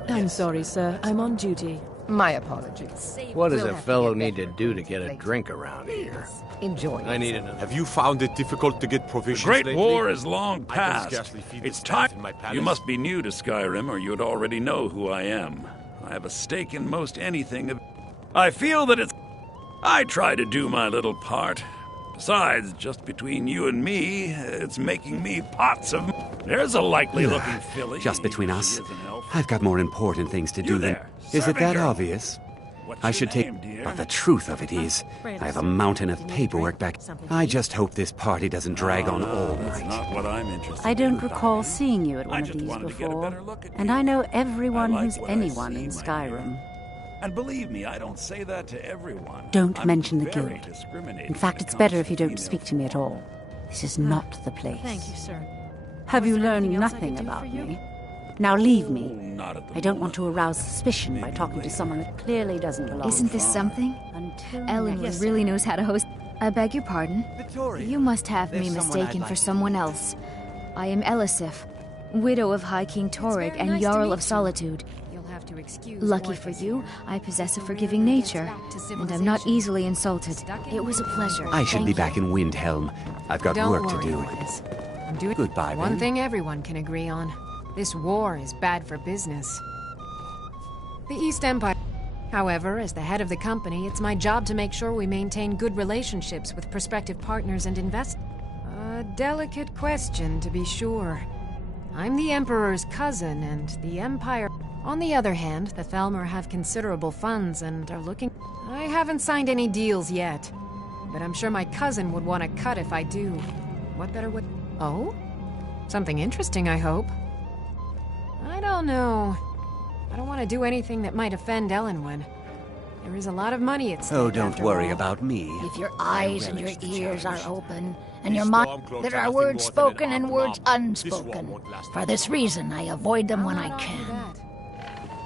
I'm sorry, sir. I'm on duty. My apologies. What does a fellow need to do to get a drink around here? Enjoy. I need another. Have you found it difficult to get provisions The Great lately? War is long I can past. scarcely feed the It's staff time. in my palace. You must be new to Skyrim, or you'd already know who I am. I have a stake in most anything. I feel that it's... I try to do my little part. Besides, just between you and me, it's making me pots of... There's a likely-looking filly. Just between She us, is an elf. I've got more important things to do than... there, Is it serving that girl. obvious? What's I your should name, take... dear? But the truth of it is, I have a mountain of paperwork back. I just hope this party doesn't drag on all That's night. not what I'm interested I don't in. recall seeing you at one of just these wanted to get a before, better look at and you. I know everyone I like who's what I anyone see, in my Skyrim. And believe me, I don't say that to everyone. Don't I'm mention the very guild. discriminating In fact, when it it's better comes if you to don't speak to me at all. This is not the place. Thank you, sir. Have you learned anything else I nothing could do about for you? me? Now leave me. Not at the I don't want to arouse suspicion by talking to someone that clearly doesn't belong. Isn't this something? Ellen really knows how to host. I beg your pardon. Victoria, You must have me there's someone I'd mistaken like for to someone else. I am Elisif, widow of High King Torrig and Jarl of Solitude. You'll have to excuse Lucky for you, I possess a forgiving nature, and I'm not easily insulted. It was a pleasure. I should Thank be you. back in Windhelm. I've got Don't work worry, to do. Liz. I'm doing Goodbye, one Ben. thing everyone can agree on. This war is bad for business. The East Empire. However, as the head of the company, it's my job to make sure we maintain good relationships with prospective partners and investors. A delicate question, to be sure. I'm the Emperor's cousin, and the Empire... On the other hand, the Thalmor have considerable funds and are looking... I haven't signed any deals yet, but I'm sure my cousin would want to cut if I do. What better would... Oh? Something interesting, I hope. I don't know. I don't want to do anything that might offend Elenwen. There is a lot of money at stake. Oh, don't after worry all. about me. If your eyes and your ears are open, and your mind... There are words spoken and words unspoken. For this reason, I avoid them when I can.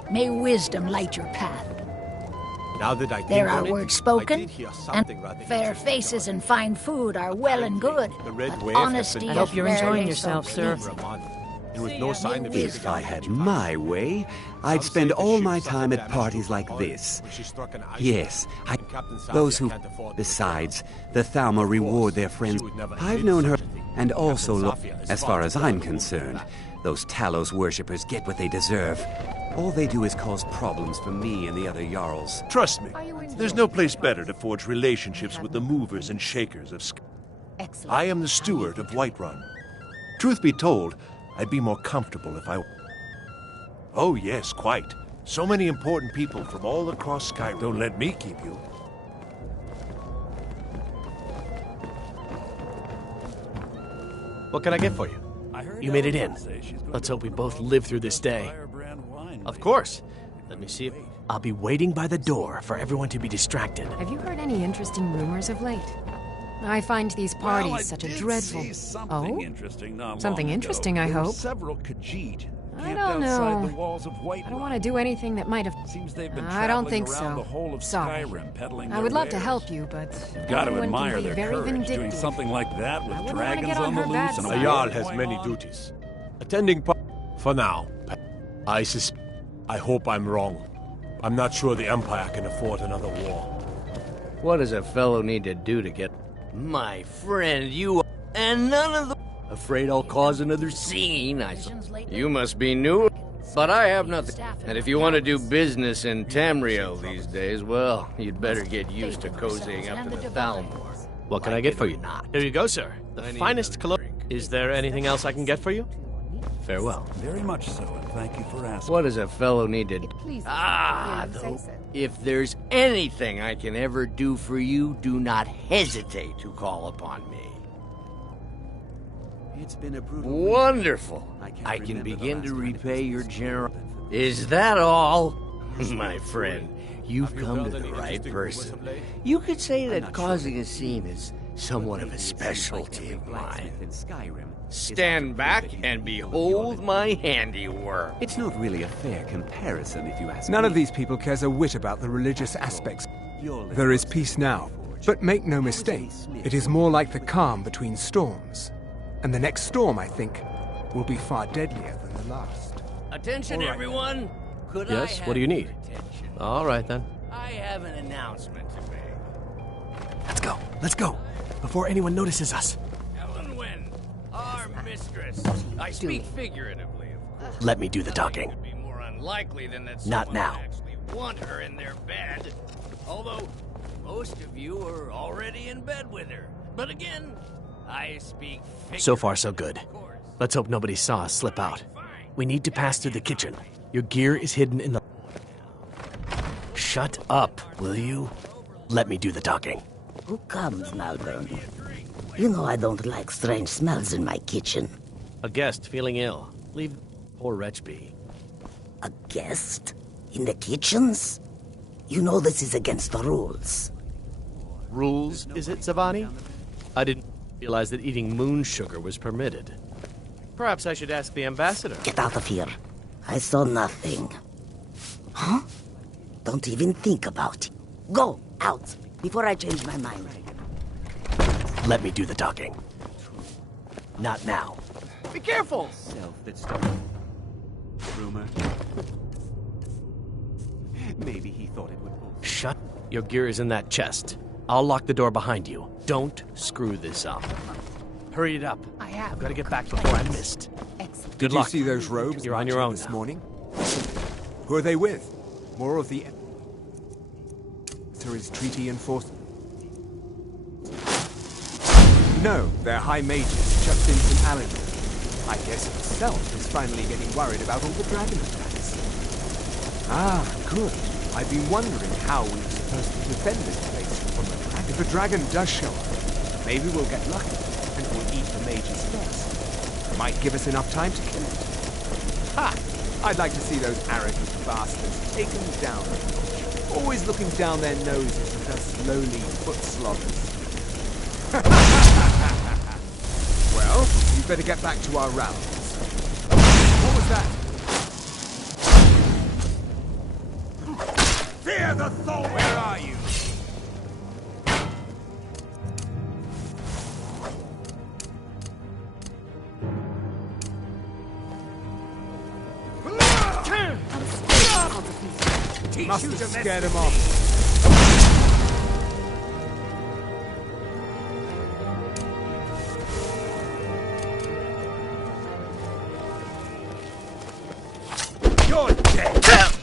May wisdom light your path. Now that I There think are on it, words I spoken, did hear and something rather fair faces and fine food are well and good, The Red but Wave has honesty been is I hope you're rarely enjoying so yourself, sir. easy. for a month. There was no sign of If I had my way, I'd spend all my time at parties like this. Yes, those who... Besides, the Thalmor reward their friends. I've known her, and also, as far as I'm concerned, those Talos worshippers get what they deserve. All they do is cause problems for me and the other Jarls. Trust me, there's no place better to forge relationships with the movers and shakers of Sky. I am the steward of Whiterun. Truth be told, I'd be more comfortable if I... Oh yes, quite. So many important people from all across Skyrim. Don't let me keep you. What can I get for you? You made it in. Let's hope we both live through this day. Of course. Let me see if... I'll be waiting by the door for everyone to be distracted. Have you heard any interesting rumors of late? I find these parties such a dreadful... Oh? Something interesting, I hope. Several Khajiit I camped don't outside know. the walls of Whiterun. I don't want to do anything that might have... Seems they've been I don't think traveling around so. the whole of Sorry. Skyrim peddling I would their love to wares. help you, but... Got to everyone admire can be their very courage doing vindictive. something like that with wouldn't wanna dragons get on on the her loose bad and side. A Jarl a has war many on. duties. Attending for now. I hope I'm wrong. I'm not sure the Empire can afford another war. What does a fellow need to do to get... My friend, you... And none of the... Afraid I'll cause another scene, You must be new, but I have nothing. And if you want to do business in Tamriel these days, well, you'd better get used to cozying up to the Thalmor. What can I get for you? Here you go, sir. The finest cologne. Is there anything else I can get for you? Farewell. Very much so, and thank you for asking. What does a fellow need to... Though, if there's anything I can ever do for you, do not hesitate to call upon me. It's been a brutal... Wonderful. I can begin to repay your general... Is that all? My friend, you've come to the right person. You could say that causing a scene is somewhat of a specialty of mine. Stand back and behold my handiwork. It's not really a fair comparison, if you ask me. None of these people cares a whit about the religious aspects. There is peace now, but make no mistake, it is more like the calm between storms. And the next storm, I think, will be far deadlier than the last. Attention, everyone! Could Yes, I what do you have need? your attention? All right, then. I have an announcement to make. Let's go. Let's go. Before anyone notices us. Elenwen, our mistress. I speak figuratively, of course. Let me do the talking. It'd be more unlikely than that Not someone now. would actually want her in their bed. Although, most of you are already in bed with her. But again, I speak figuratively. So far, so good. Let's hope nobody saw us slip out. We need to pass through the kitchen. Your gear is hidden in the... Shut up, will you? Let me do the talking. Who comes, Malvern? You know I don't like strange smells in my kitchen. A guest feeling ill. Leave the poor wretch be. A guest? In the kitchens? You know this is against the rules. Rules, is it, Savani? I didn't realize that eating moon sugar was permitted. Perhaps I should ask the ambassador. Get out of here. I saw nothing. Huh? Don't even think about it. Go, out, before I change my mind. Let me do the talking. Not now. Be careful! Rumor. Maybe he thought it would pull. Shut. Your gear is in that chest. I'll lock the door behind you. Don't screw this up. Hurry it up. I've got to get back before I'm missed. Did Good you luck. see those robes You're on your marching own this now. morning? Who are they with? More of the... There is treaty enforced? No, they're high mages, just in St. Alan. I guess itself is finally getting worried about all the dragon attacks. Ah, good. I've been wondering how we were supposed to defend this place from the dragon. If a dragon does show up, maybe we'll get lucky and it will eat the mages first. Might give us enough time to kill it. Ha! I'd like to see those arrogant bastards taken down. Always looking down their noses at us lowly foot sloggers. Well, we'd better get back to our rounds. What was that? Fear the Thor! Where are you? Must have scared him off. You're dead!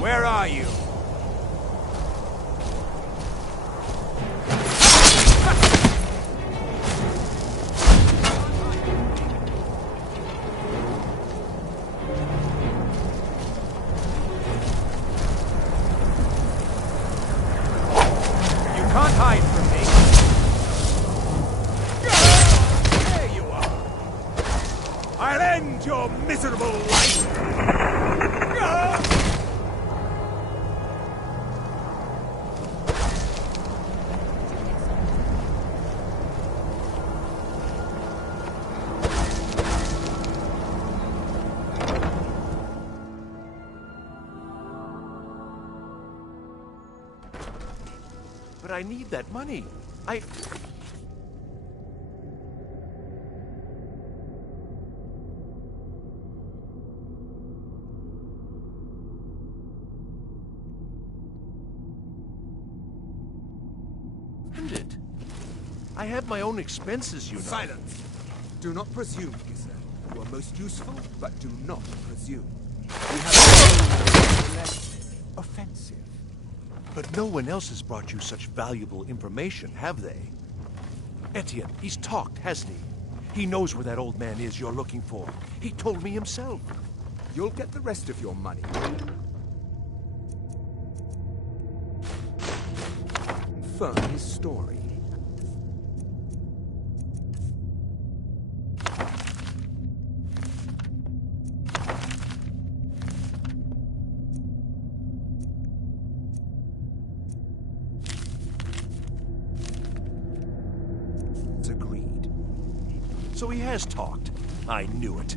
Where are you? You can't hide from me. There you are. I'll end your miserable life. But I need that money. I have my own expenses, you know. Silence! Do not presume, Giselle. You are most useful, but do not presume. We have less offensive. But no one else has brought you such valuable information, have they? Etienne, he's talked, hasn't he? He knows where that old man is you're looking for. He told me himself. You'll get the rest of your money. Confirm his story. So he has talked. I knew it.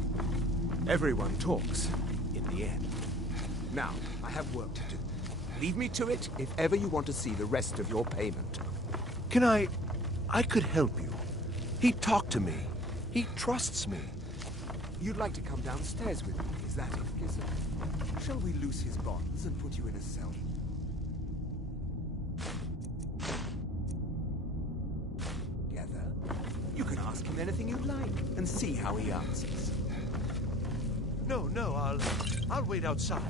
Everyone talks, in the end. Now, I have work to do. Leave me to it if ever you want to see the rest of your payment. Can I could help you. He talked to me. He trusts me. You'd like to come downstairs with me, is that it, Kisser? Shall we loose his bonds and put you in a cell? Together? You can ask him anything you like and see how he answers. No, I'll wait outside.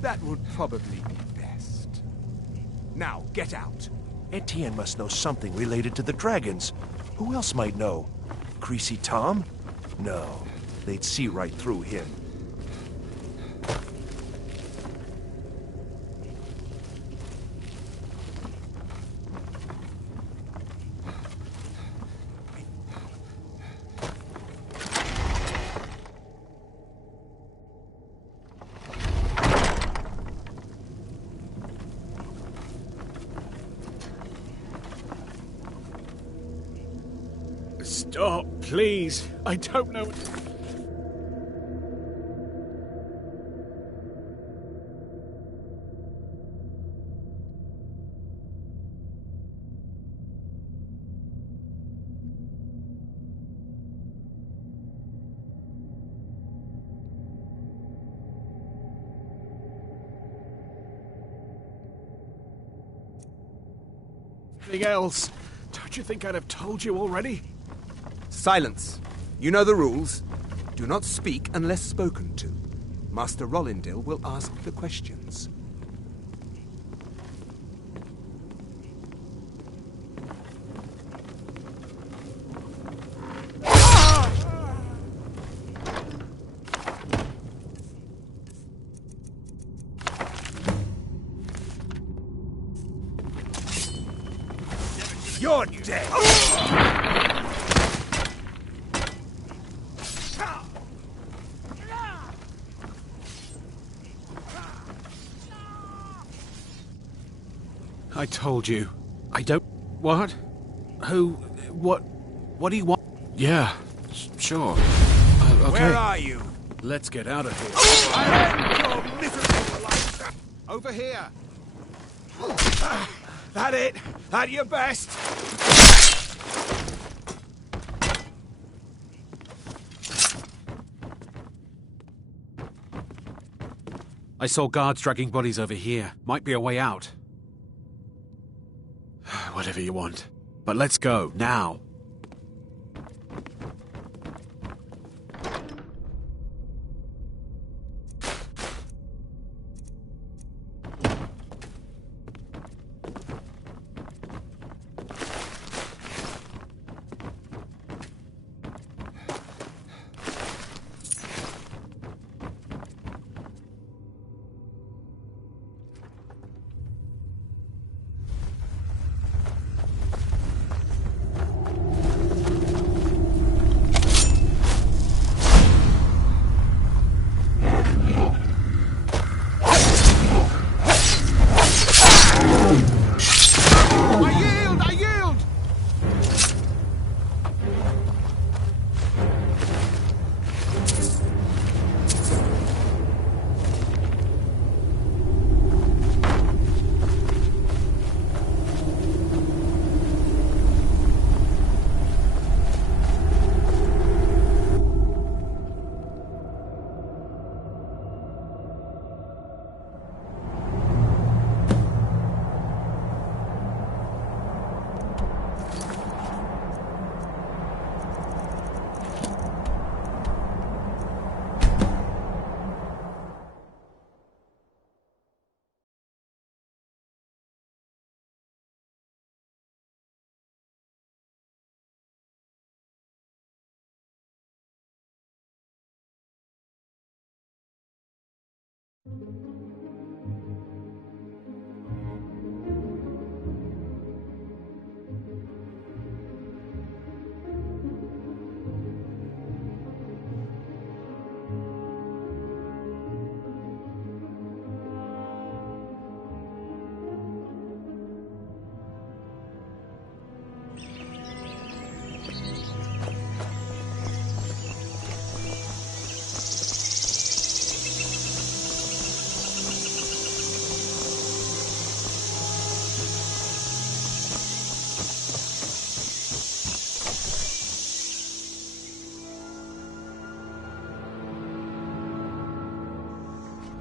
That would probably be best. Now, get out. Etienne must know something related to the dragons. Who else might know? Greasy Tom? No, they'd see right through him. Stop, please. I don't know. Anything else? Don't you think I'd have told you already? Silence. You know the rules. Do not speak unless spoken to. Master Rollindil will ask the questions. You're dead! I told you. I don't... What? Who? What? What do you want? Yeah, sure. Okay. Where are you? Let's get out of here. Over here. That it? That your best? I saw guards dragging bodies over here. Might be a way out. Whatever you want. But let's go, now.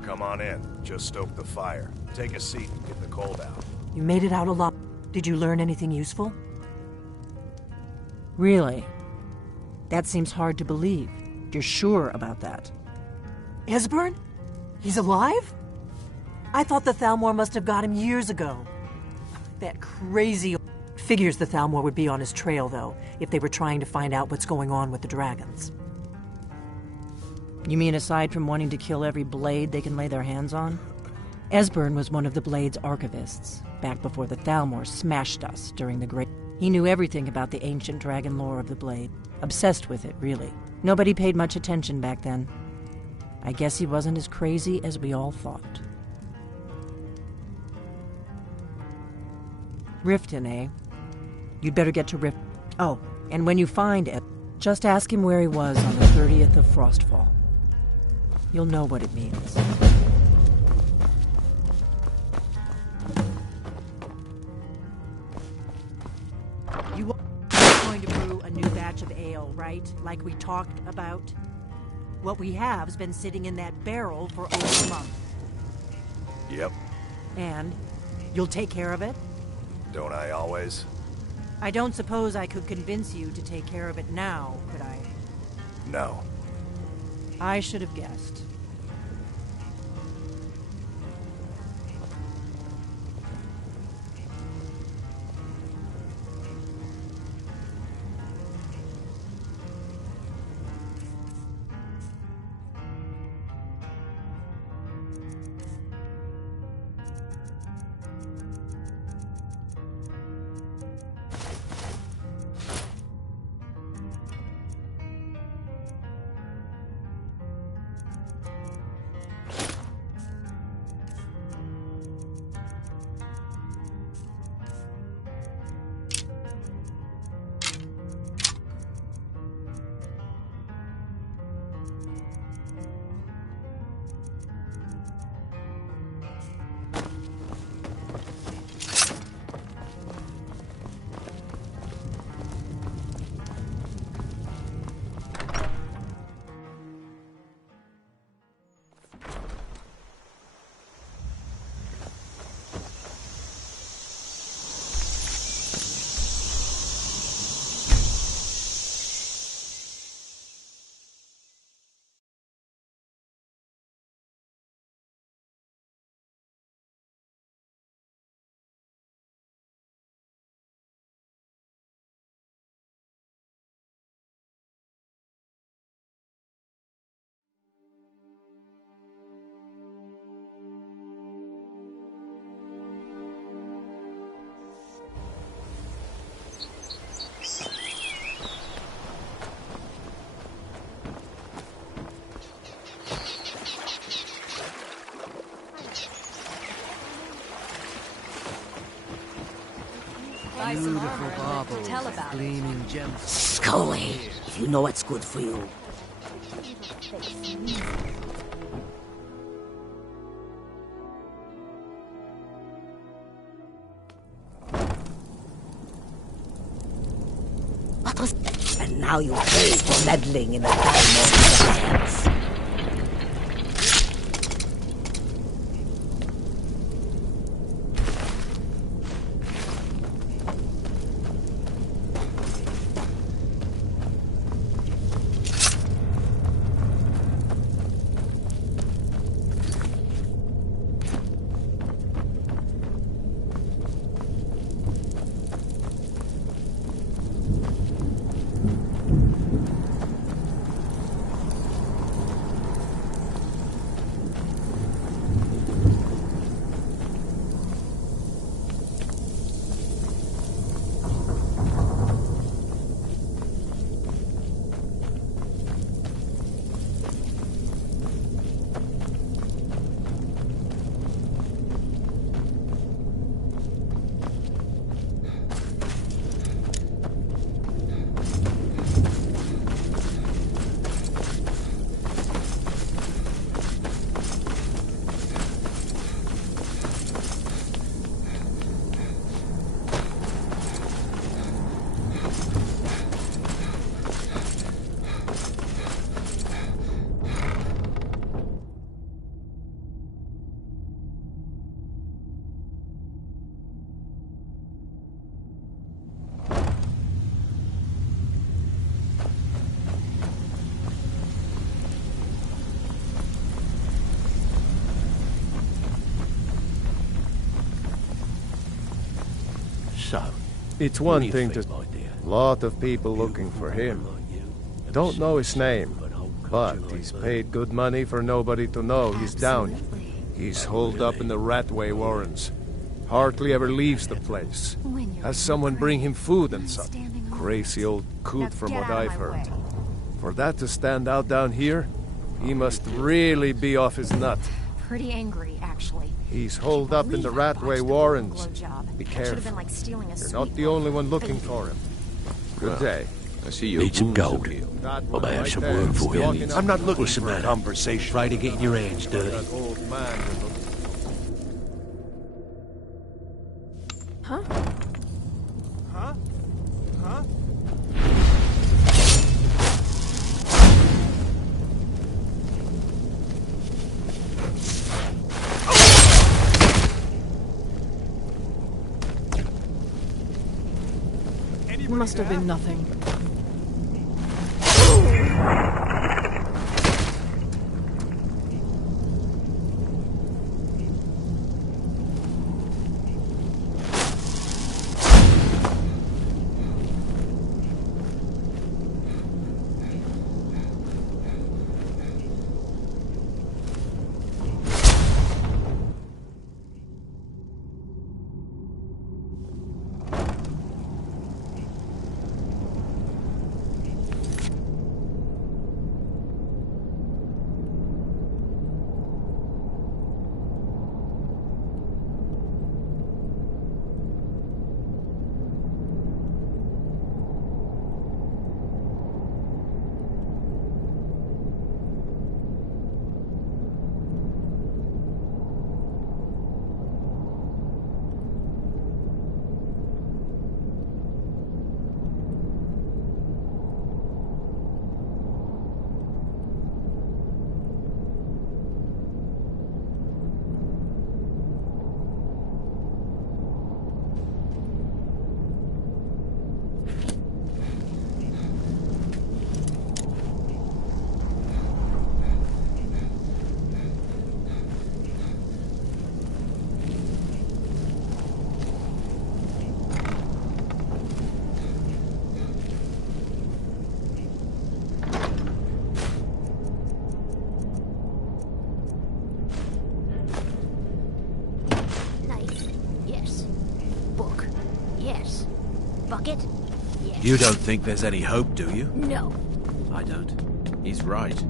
Come on in. Just stoke the fire. Take a seat and get the cold out. You made it out alive. Did you learn anything useful? Really? That seems hard to believe. You're sure about that? Esbern? He's alive? I thought the Thalmor must have got him years ago. That crazy... Figures the Thalmor would be on his trail, though, if they were trying to find out what's going on with the dragons. You mean aside from wanting to kill every blade they can lay their hands on? Esbern was one of the Blade's archivists, back before the Thalmor smashed us during the Great... He knew everything about the ancient dragon lore of the Blade. Obsessed with it, really. Nobody paid much attention back then. I guess he wasn't as crazy as we all thought. Riften, eh? You'd better get to Rift... Oh, and when you find it, just ask him where he was on the 30th of Frostfall. You'll know what it means. You are going to brew a new batch of ale, right? Like we talked about? What we have's been sitting in that barrel for over a month. Yep. And you'll take care of it? Don't I always? I don't suppose I could convince you to take care of it now, could I? No. I should have guessed. Beautiful baubles, gleaming gems. Scully, if you know what's good for you. What was... And now you pay for meddling in the Thalmor's affairs. So? It's one thing to... Lot of people looking for him. Don't know his name, but he's paid good money for nobody to know he's down. He's holed up in the Ratway Warrens. Hardly ever leaves the place. Has someone bring him food and such. Crazy old coot from what I've heard. For that to stand out down here, he must really be off his nut. Pretty angry, actually. He's holed up in the Ratway Warrens. Be careful. You're not the only one looking for him. Good day. I see you. Need some gold. Well, I have some work for you. I'm not looking What's the for a matter? conversation. Try to get your hands dirty. Huh? Huh? Huh? Must have been nothing. Bucket? Yes. You don't think there's any hope, do you? No. I don't. He's right.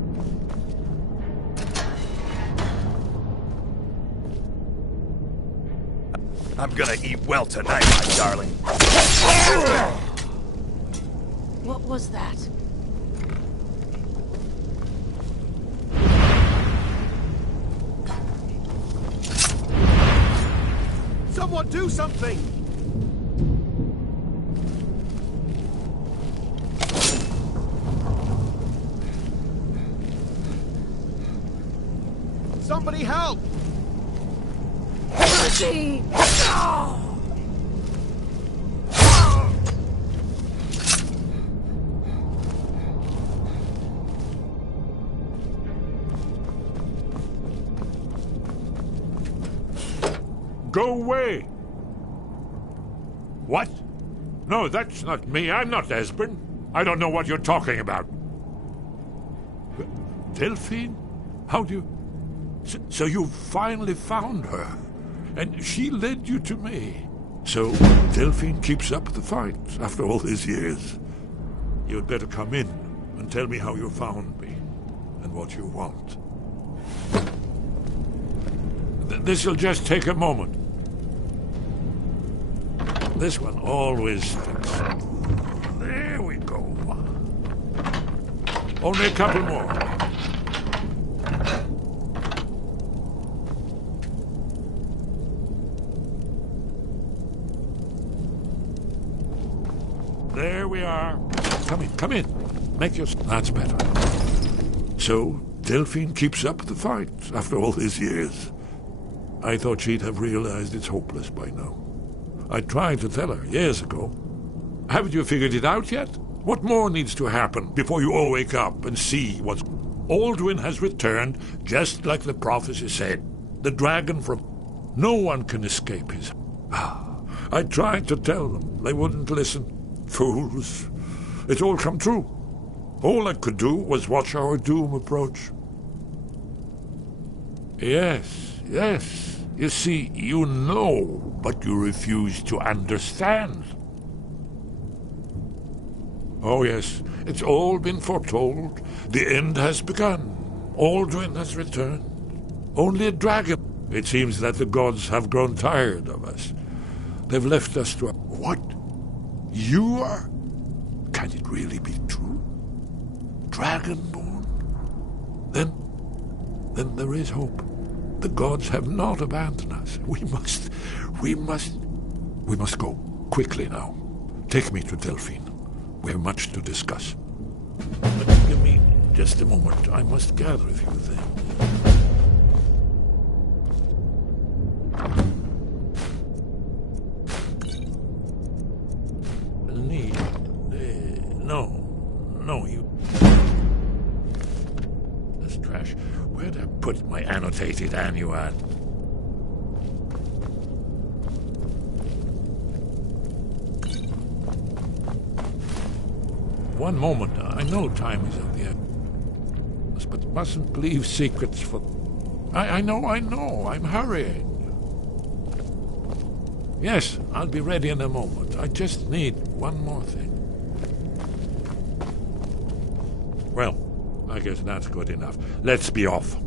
I'm gonna eat well tonight, my darling. What was that? Someone do something! Somebody help! Mercy! Go away! What? No, that's not me. I'm not Esbern. I don't know what you're talking about. Delphine? How do you... So you finally found her, and she led you to me. So Delphine keeps up the fight after all these years. You'd better come in and tell me how you found me, and what you want. This'll just take a moment. This one always fits. There we go. Only a couple more. There we are. Come in, come in. Make your... That's better. So, Delphine keeps up the fight after all these years. I thought she'd have realized it's hopeless by now. I tried to tell her years ago. Haven't you figured it out yet? What more needs to happen before you all wake up and see what's... Aldwin has returned, just like the prophecy said. The dragon from... No one can escape his... I tried to tell them. They wouldn't listen. Fools. It's all come true. All I could do was watch our doom approach. Yes, yes. You see, you know, but you refuse to understand. Oh, yes, it's all been foretold. The end has begun. Alduin has returned. Only a dragon. It seems that the gods have grown tired of us. They've left us to... What? You are... Can it really be true? Dragonborn? Then there is hope. The gods have not abandoned us. We must go. Quickly now. Take me to Delphine. We have much to discuss. But give me just a moment. I must gather a few things. No, you... This trash. Where'd I put my annotated annual? One moment. I know time is of the essence, but mustn't leave secrets for... I know. I'm hurrying. Yes, I'll be ready in a moment. I just need one more thing. Well, I guess that's good enough. Let's be off.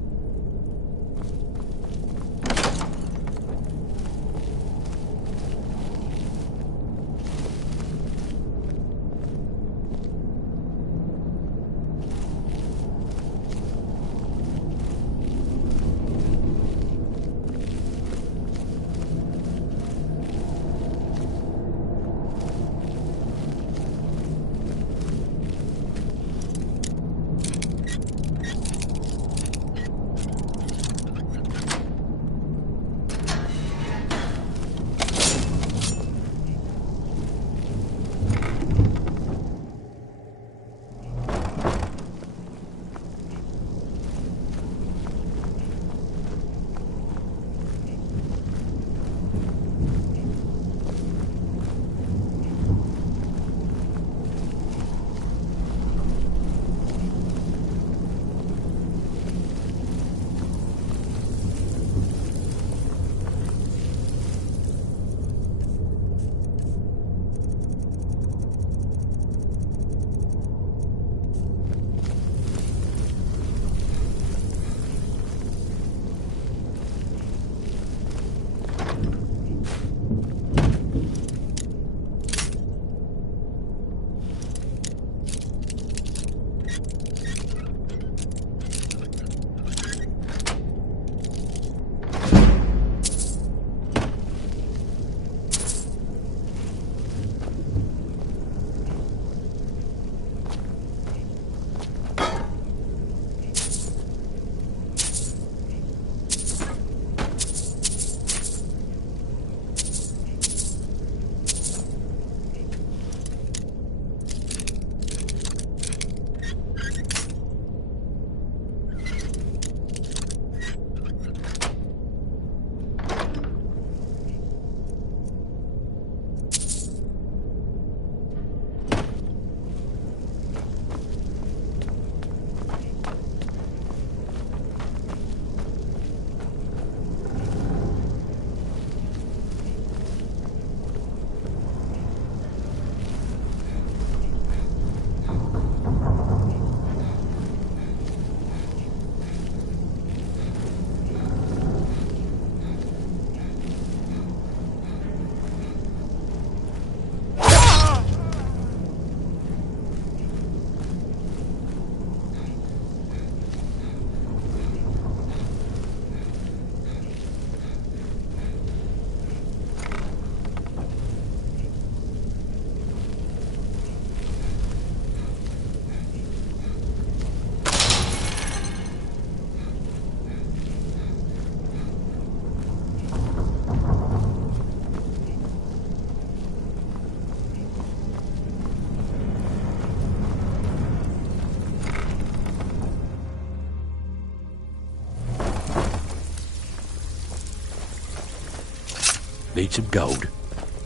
Need some gold?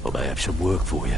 I may have some work for you.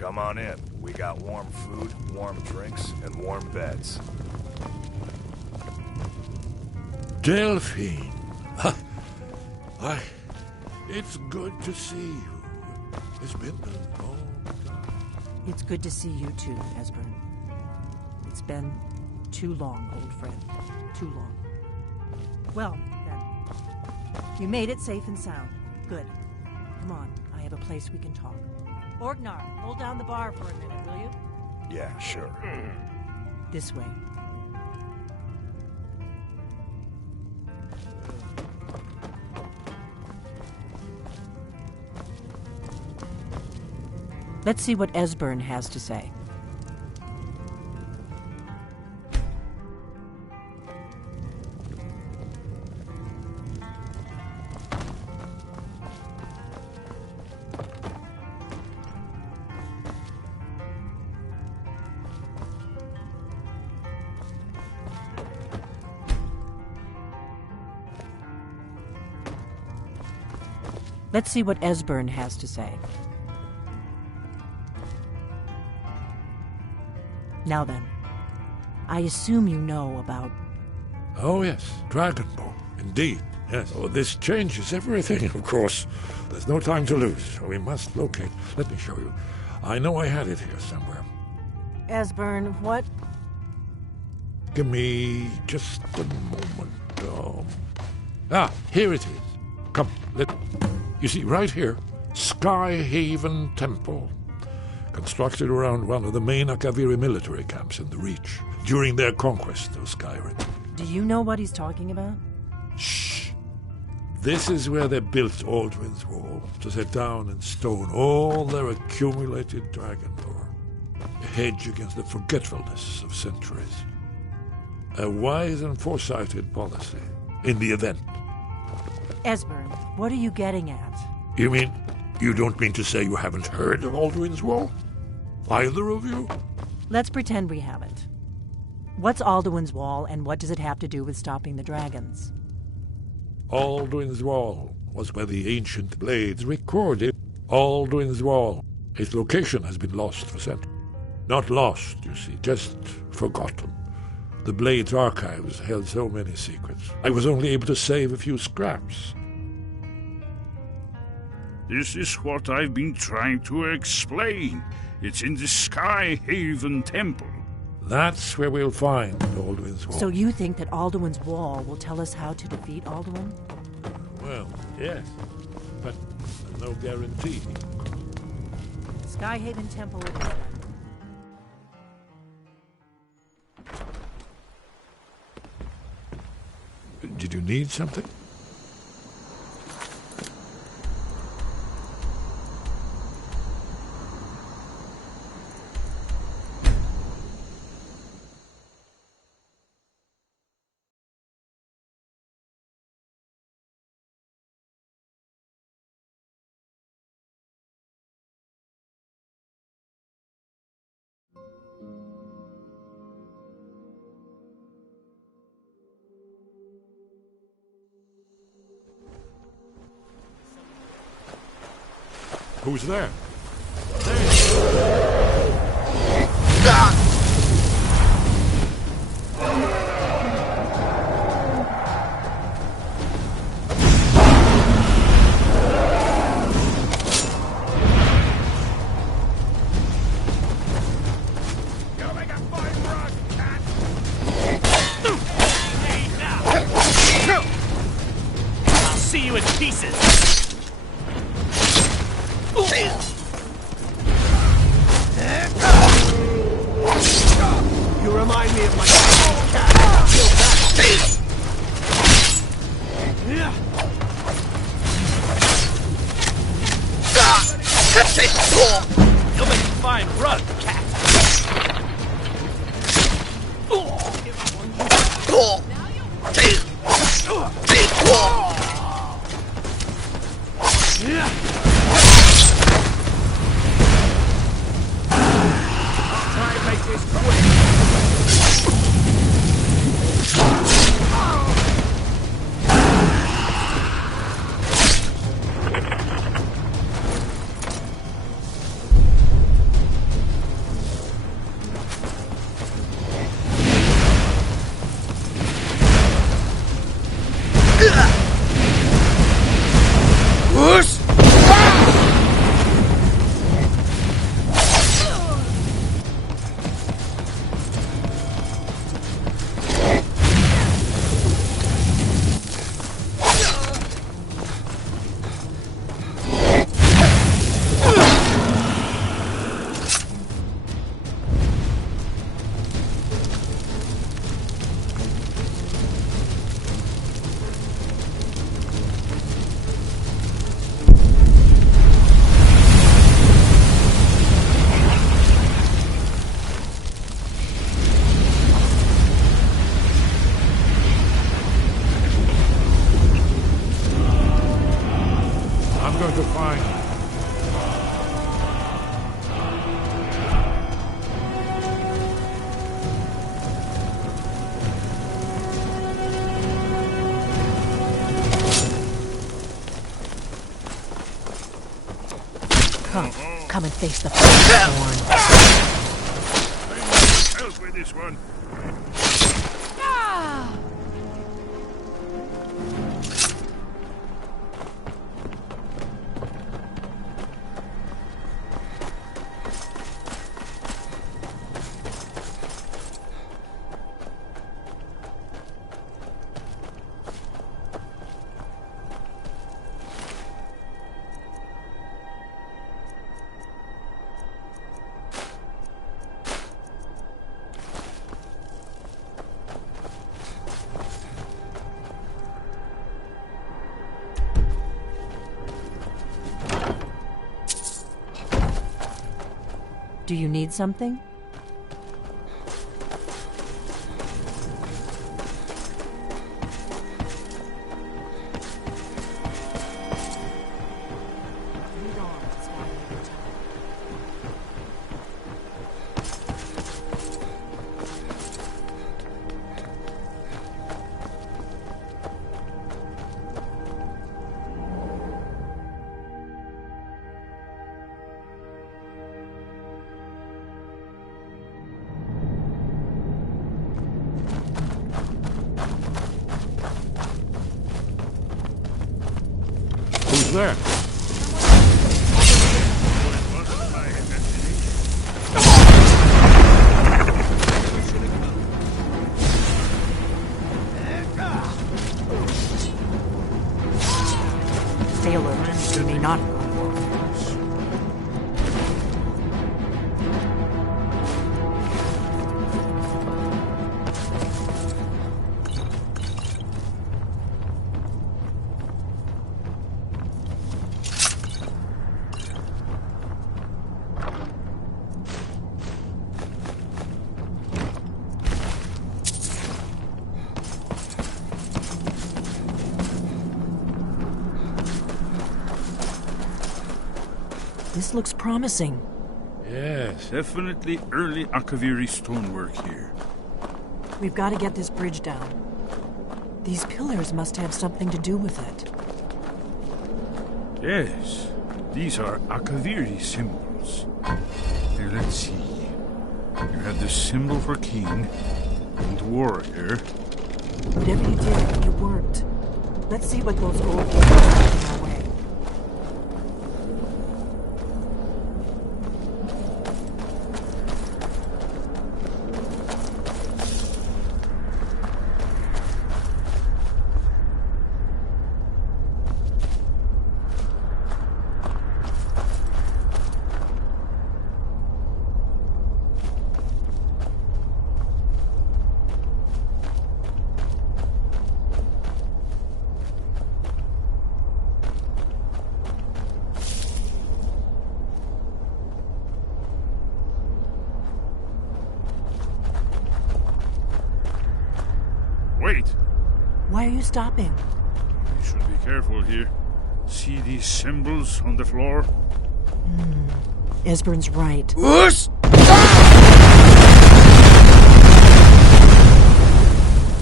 Come on in. We got warm food, warm drinks, and warm beds. Delphine. It's good to see you. It's been a long time. It's good to see you too, Esbern. It's been too long, old friend. Too long. Well, then. You made it safe and sound. Good. Come on, I have a place we can talk. Orgnar, hold down the bar for a minute, will you? Yeah, sure. This way. Let's see what Esbern has to say. Let's see what Esbern has to say. Now then, I assume you know about... Oh, yes, Dragonborn. Indeed, yes. Oh, this changes everything, of course. There's no time to lose. We must locate. Let me show you. I know I had it here somewhere. Esbern, what? Give me just a moment. Here it is. Come, You see, right here, Skyhaven Temple. Constructed around one of the main Akaviri military camps in the Reach during their conquest of Skyrim. Do you know what he's talking about? Shh! This is where they built Aldrin's Wall, to set down in stone all their accumulated dragon lore. A hedge against the forgetfulness of centuries. A wise and foresighted policy, in the event. Esbern, what are you getting at? You mean, you don't mean to say you haven't heard of Aldrin's Wall? Either of you? Let's pretend we haven't. What's Alduin's Wall, and what does it have to do with stopping the dragons? Alduin's Wall was where the ancient blades recorded. Alduin's Wall. Its location has been lost for centuries. Not lost, you see, just forgotten. The Blades archives held so many secrets. I was only able to save a few scraps. This is what I've been trying to explain. It's in the Skyhaven Temple. That's where we'll find Alduin's Wall. So you think that Alduin's Wall will tell us how to defeat Alduin? Well, yes, but no guarantee. Skyhaven Temple it is then. Did you need something? Who's there? I'll see you in pieces! You remind me of my cat. Feel that. You'll make a fine rug, cat. Try and make this quick. I'm going to find... Come and face the firstborn. Help with this one. Do you need something? Who's there? Stay alert. We may not have gone far. This looks promising. Yes. Definitely early Akaviri stonework here. We've got to get this bridge down. These pillars must have something to do with it. Yes, these are Akaviri symbols. Here, let's see. You have the symbol for king and warrior. Whatever you did, it worked. Let's see what those old games are in our way. Wait! Why are you stopping? We should be careful here. See these symbols on the floor? Esbern's right. Whoosh!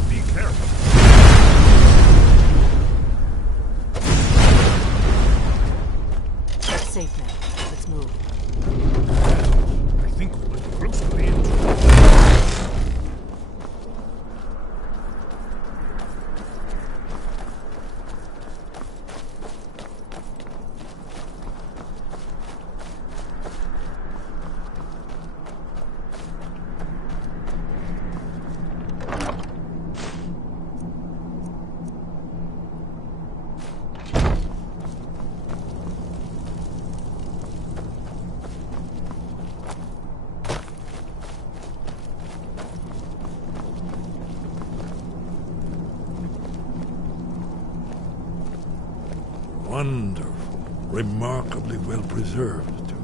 Be careful. It's safe now. Let's move. I think we might be close to the entrance. Wonderful. Remarkably well preserved, too.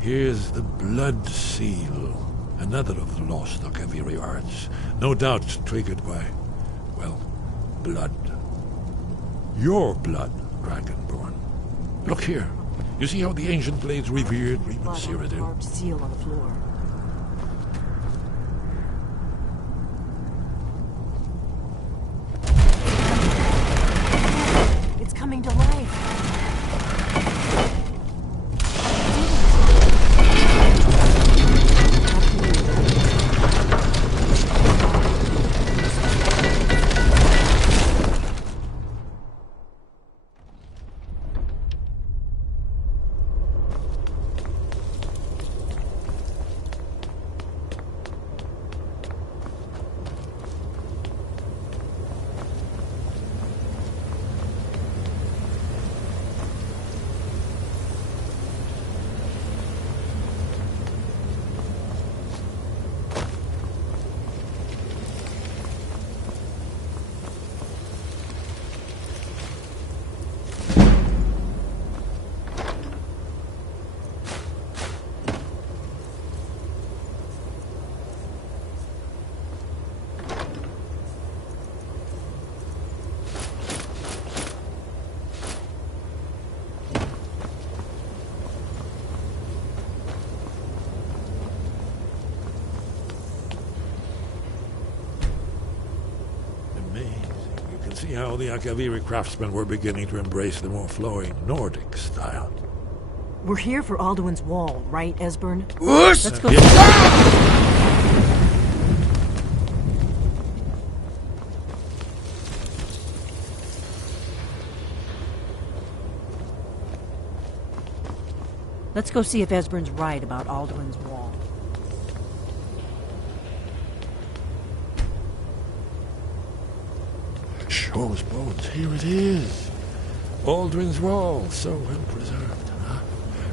Here's the Blood Seal. Another of the lost Akaviri arts. No doubt triggered by, well, blood. Your blood, Dragonborn. Look here. You see how the ancient blades revered Reman Cyrodiil? Large seal on the floor. It's coming to life. See how the Akaviri craftsmen were beginning to embrace the more flowing Nordic style. We're here for Alduin's Wall, right, Esbern? Whoosh! Let's go. Let's go see if Esbern's right about Alduin's Wall. Shaw's bones, here it is. Aldrin's Wall, so well preserved, huh?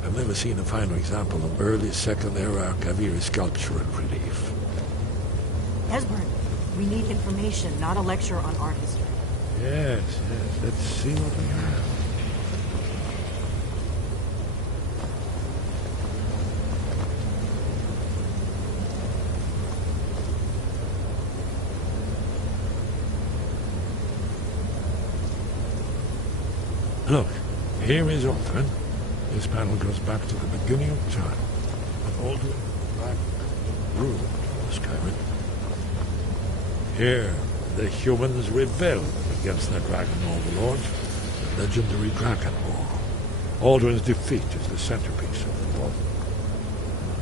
I've never seen a finer example of early Second Era Akaviri sculpture and relief. Esbern, we need information, not a lecture on art history. Yes, let's see what we have. Here is Alduin. This panel goes back to the beginning of time, when Alduin Black ruled Skyrim. Here, the humans rebelled against their dragon overlord, the legendary Dragon War. Alduin's defeat is the centerpiece of the war.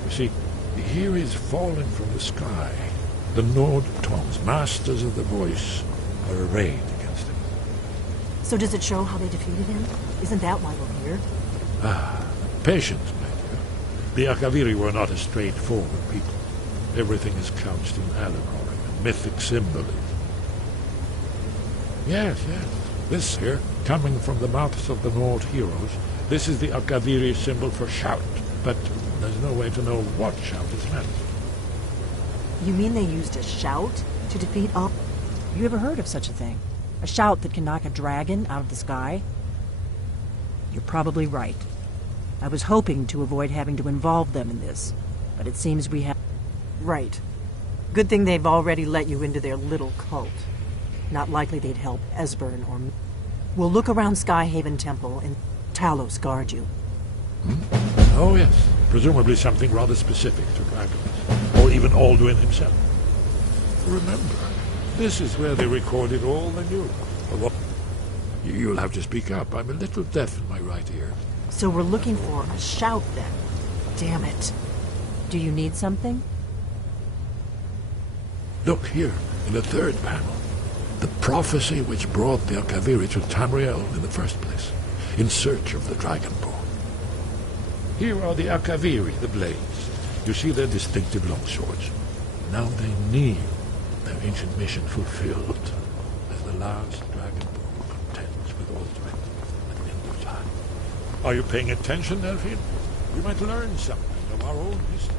You see, here is fallen from the sky. The Nord Tongs, masters of the voice, are arrayed against him. So does it show how they defeated him? Isn't that why we're here? Ah, patience, my dear. The Akaviri were not a straightforward people. Everything is couched in allegory and mythic symbolism. Yes. This here, coming from the mouths of the Nord heroes, this is the Akaviri symbol for shout, but there's no way to know what shout is meant. You mean they used a shout to defeat all? You ever heard of such a thing? A shout that can knock a dragon out of the sky? You're probably right. I was hoping to avoid having to involve them in this, but it seems we have... Right. Good thing they've already let you into their little cult. Not likely they'd help Esbern or me. We'll look around Skyhaven Temple and Talos guard you. Oh yes, presumably something rather specific to dragons, or even Alduin himself. Remember, this is where they recorded all the news. You'll have to speak up. I'm a little deaf in my right ear. So we're looking for a shout then. Damn it. Do you need something? Look here, in the third panel. The prophecy which brought the Akaviri to Tamriel in the first place, in search of the Dragonborn. Here are the Akaviri, the blades. You see their distinctive longswords. Now they kneel, their ancient mission fulfilled, as the last Dragonborn contends with Alduin at the end of time. Are you paying attention, Delphine? We might learn something of our own history.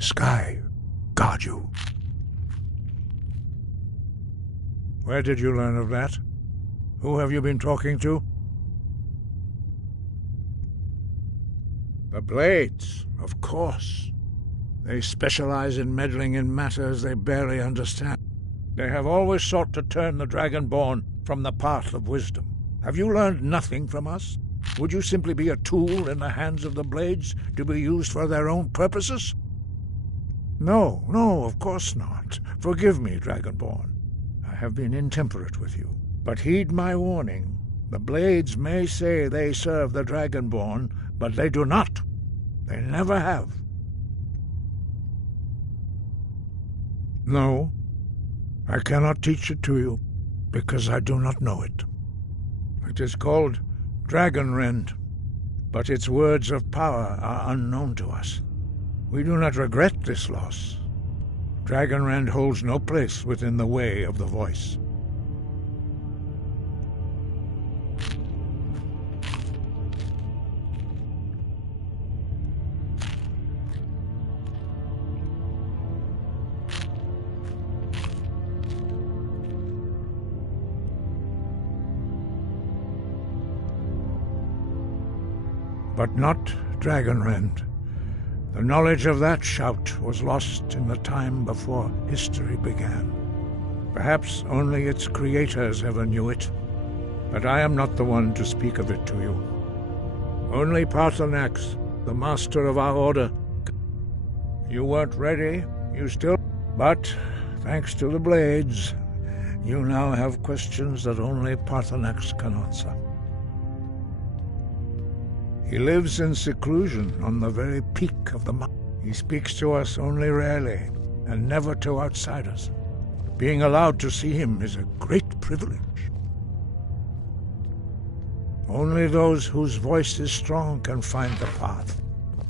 Sky, guard you. Where did you learn of that? Who have you been talking to? The Blades, of course. They specialize in meddling in matters they barely understand. They have always sought to turn the Dragonborn from the path of wisdom. Have you learned nothing from us? Would you simply be a tool in the hands of the Blades to be used for their own purposes? No, of course not. Forgive me, Dragonborn. I have been intemperate with you. But heed my warning. The Blades may say they serve the Dragonborn, but they do not. They never have. No, I cannot teach it to you, because I do not know it. It is called Dragonrend, but its words of power are unknown to us. We do not regret this loss. Dragonrend holds no place within the way of the voice. But not Dragonrend. The knowledge of that shout was lost in the time before history began. Perhaps only its creators ever knew it, but I am not the one to speak of it to you. Only Parthenax, the master of our order. You weren't ready, you still... But, thanks to the blades, you now have questions that only Parthenax can answer. He lives in seclusion on the very peak of the mountain. He speaks to us only rarely, and never to outsiders. Being allowed to see him is a great privilege. Only those whose voice is strong can find the path.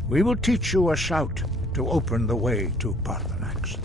We will teach you a shout to open the way to Parthenax.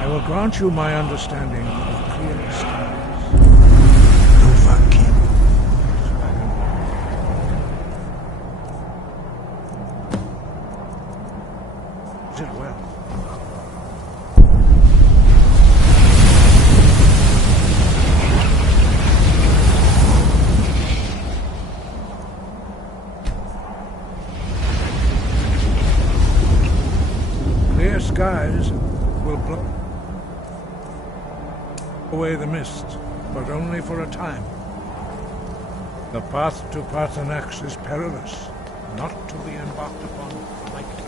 I will grant you my understanding of clear skies. Novakin. Is it well? Clear skies will blow away the mist, but only for a time. The path to Parthenax is perilous, not to be embarked upon lightly.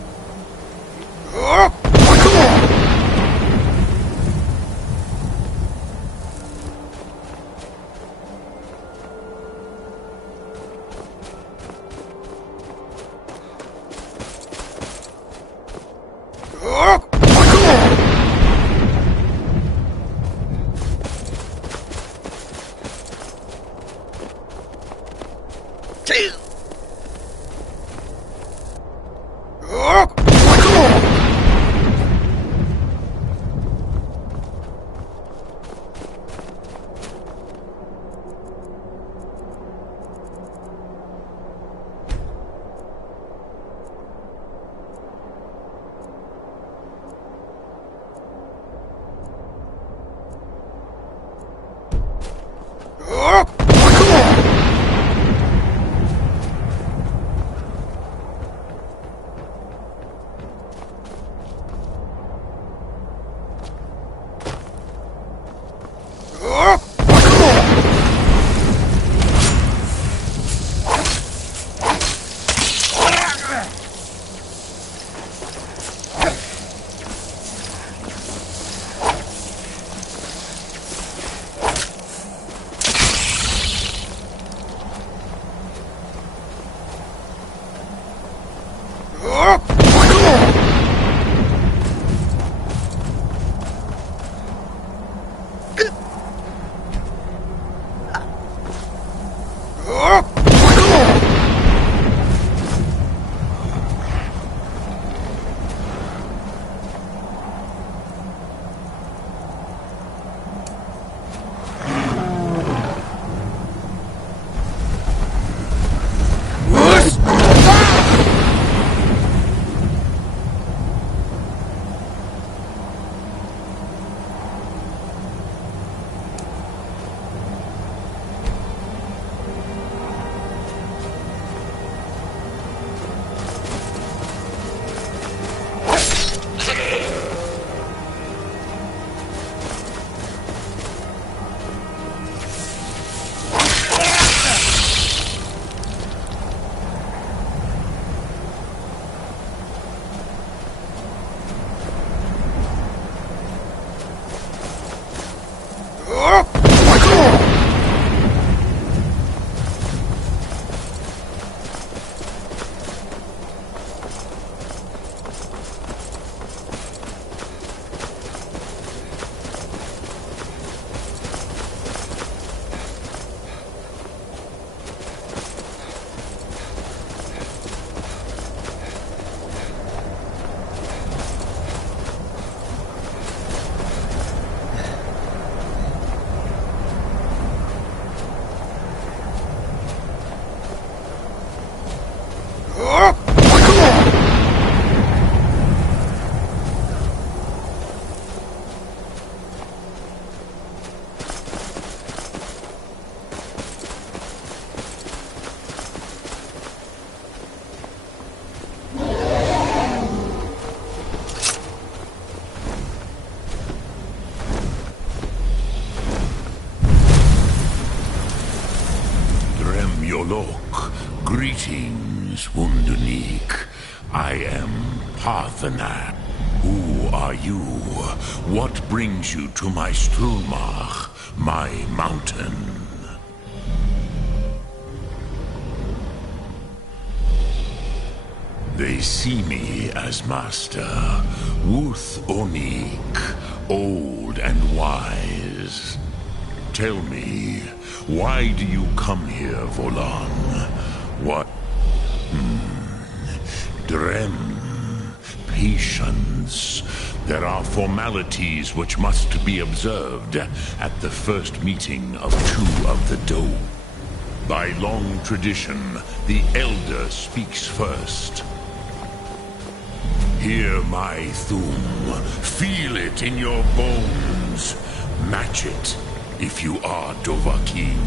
Alok. Greetings, Wundernik. I am Parthenath. Who are you? What brings you to my Strulmach, my mountain? They see me as master, Wuth Onik, old and wise. Tell me, why do you come here, Volan? What? Drem. Patience. There are formalities which must be observed at the first meeting of two of the Dove. By long tradition, the Elder speaks first. Hear my Thum. Feel it in your bones. Match it if you are Dovahkiin.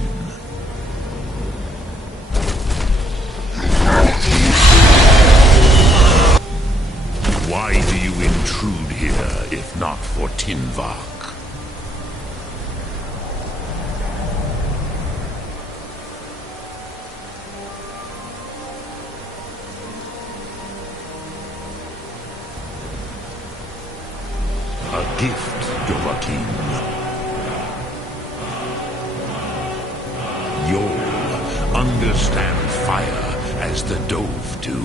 Why do you intrude here, if not for Tinvak? A gift, Dovahkiin. You'll understand fire as the Dove do.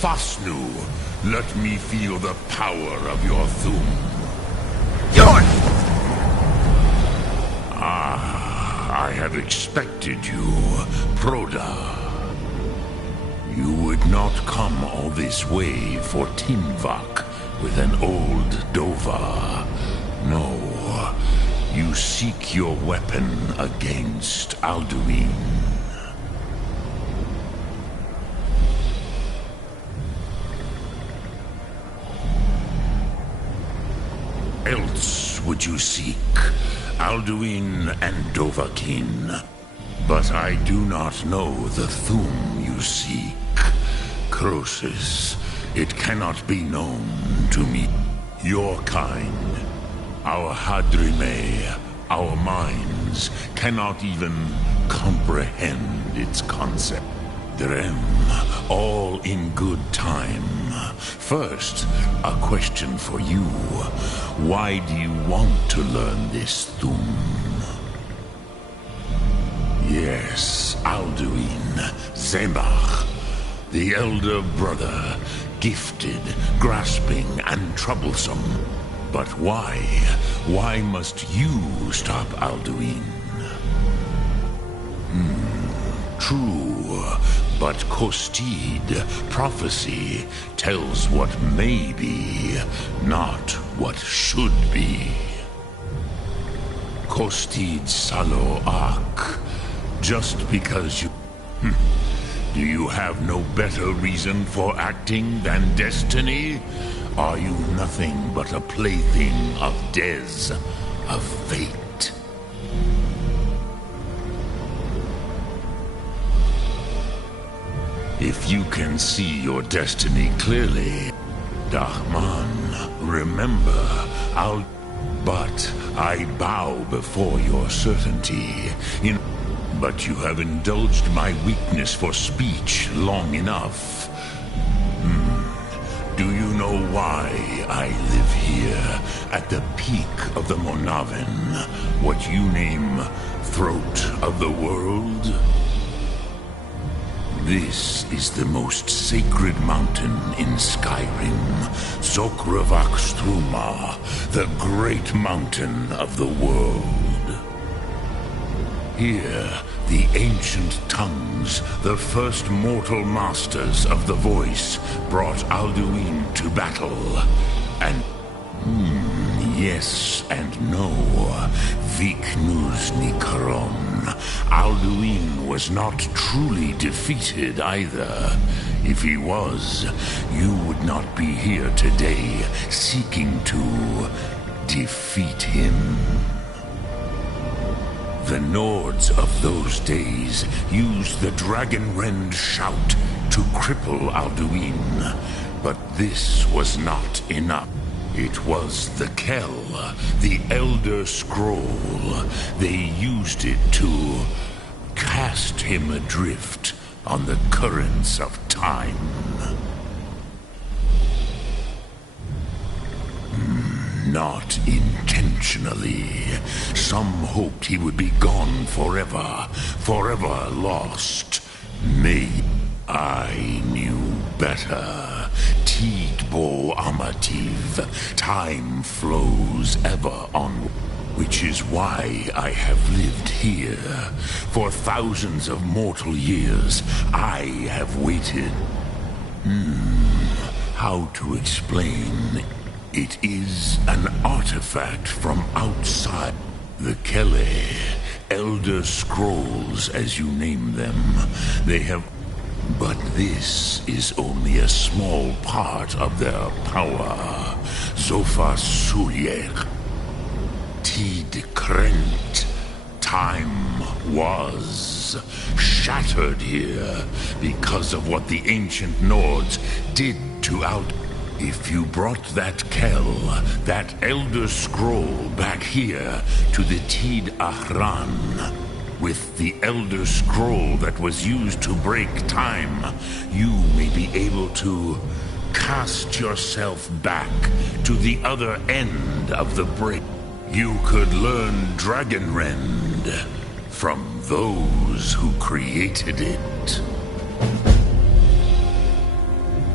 Fasnu, let me feel the power of your Thum. I had expected you, Proda. You would not come all this way for Tinvak with an old Dova. No, you seek your weapon against Alduin. Else would you seek Alduin and Dovahkiin. But I do not know the Thum you seek. Croesus, it cannot be known to me. Your kind, our Hadrime, our minds, cannot even comprehend its concept. Drem, all in good time. First, a question for you. Why do you want to learn this Thum? Yes, Alduin, Zemach, the elder brother, gifted, grasping, and troublesome. But why? Why must you stop Alduin? True, but Kostid, prophecy, tells what may be, not what should be. Kostid Salo Ak, just because you... Do you have no better reason for acting than destiny? Are you nothing but a plaything of Dez, of fate? If you can see your destiny clearly, Dahman, remember, But I bow before your certainty. But you have indulged my weakness for speech long enough. Do you know why I live here, at the peak of the Monavin, what you name Throat of the World? This is the most sacred mountain in Skyrim, Zokravak Struma, the great mountain of the world. Here, the ancient tongues, the first mortal masters of the voice, brought Alduin to battle. And yes and no, Viknus Nikaron. Alduin was not truly defeated either. If he was, you would not be here today seeking to defeat him. The Nords of those days used the Dragonrend shout to cripple Alduin. But this was not enough. It was the Kell, the Elder Scroll. They used it to cast him adrift on the currents of time. Not intentionally. Some hoped he would be gone forever, forever lost. Nay, I knew better. Tidbo Amativ, time flows ever onward. Which is why I have lived here. For thousands of mortal years, I have waited. How to explain? It is an artifact from outside. The Kelle, Elder Scrolls as you name them, they have... But this is only a small part of their power. Zofa Suryek. Tid Krent. Time was shattered here because of what the ancient Nords did to out. If you brought that Kell, that Elder Scroll back here to the Tid Ahran, with the Elder Scroll that was used to break time, you may be able to cast yourself back to the other end of the break. You could learn Dragonrend from those who created it.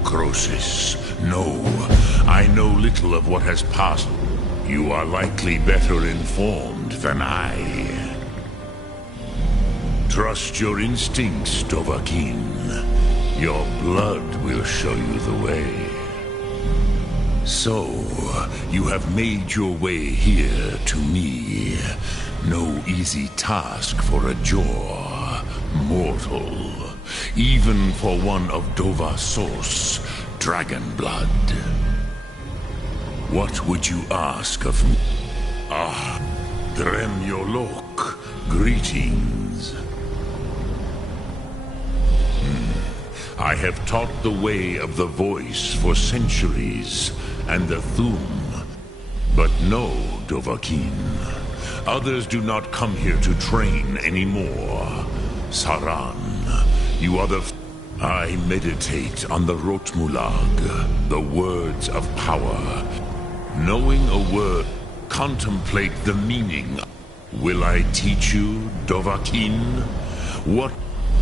Croesus, no, I know little of what has passed. You are likely better informed than I. Trust your instincts, Dovahkiin. Your blood will show you the way. So, you have made your way here to me. No easy task for a Jor, mortal. Even for one of Dovahsos, dragon blood. What would you ask of me? Ah, Dremyolok, greetings. I have taught the way of the voice for centuries, and the Thum. But no, Dovahkiin. Others do not come here to train anymore. Saran, you are the... I meditate on the Rotmulag, the words of power. Knowing a word, contemplate the meaning. Will I teach you, Dovahkiin? What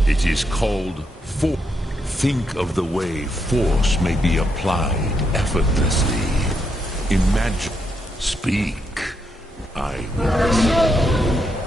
it is called force. Think of the way force may be applied effortlessly. Imagine. Speak. I will.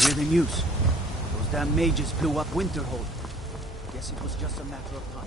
hear the news? Those damn mages blew up Winterhold. Guess it was just a matter of time.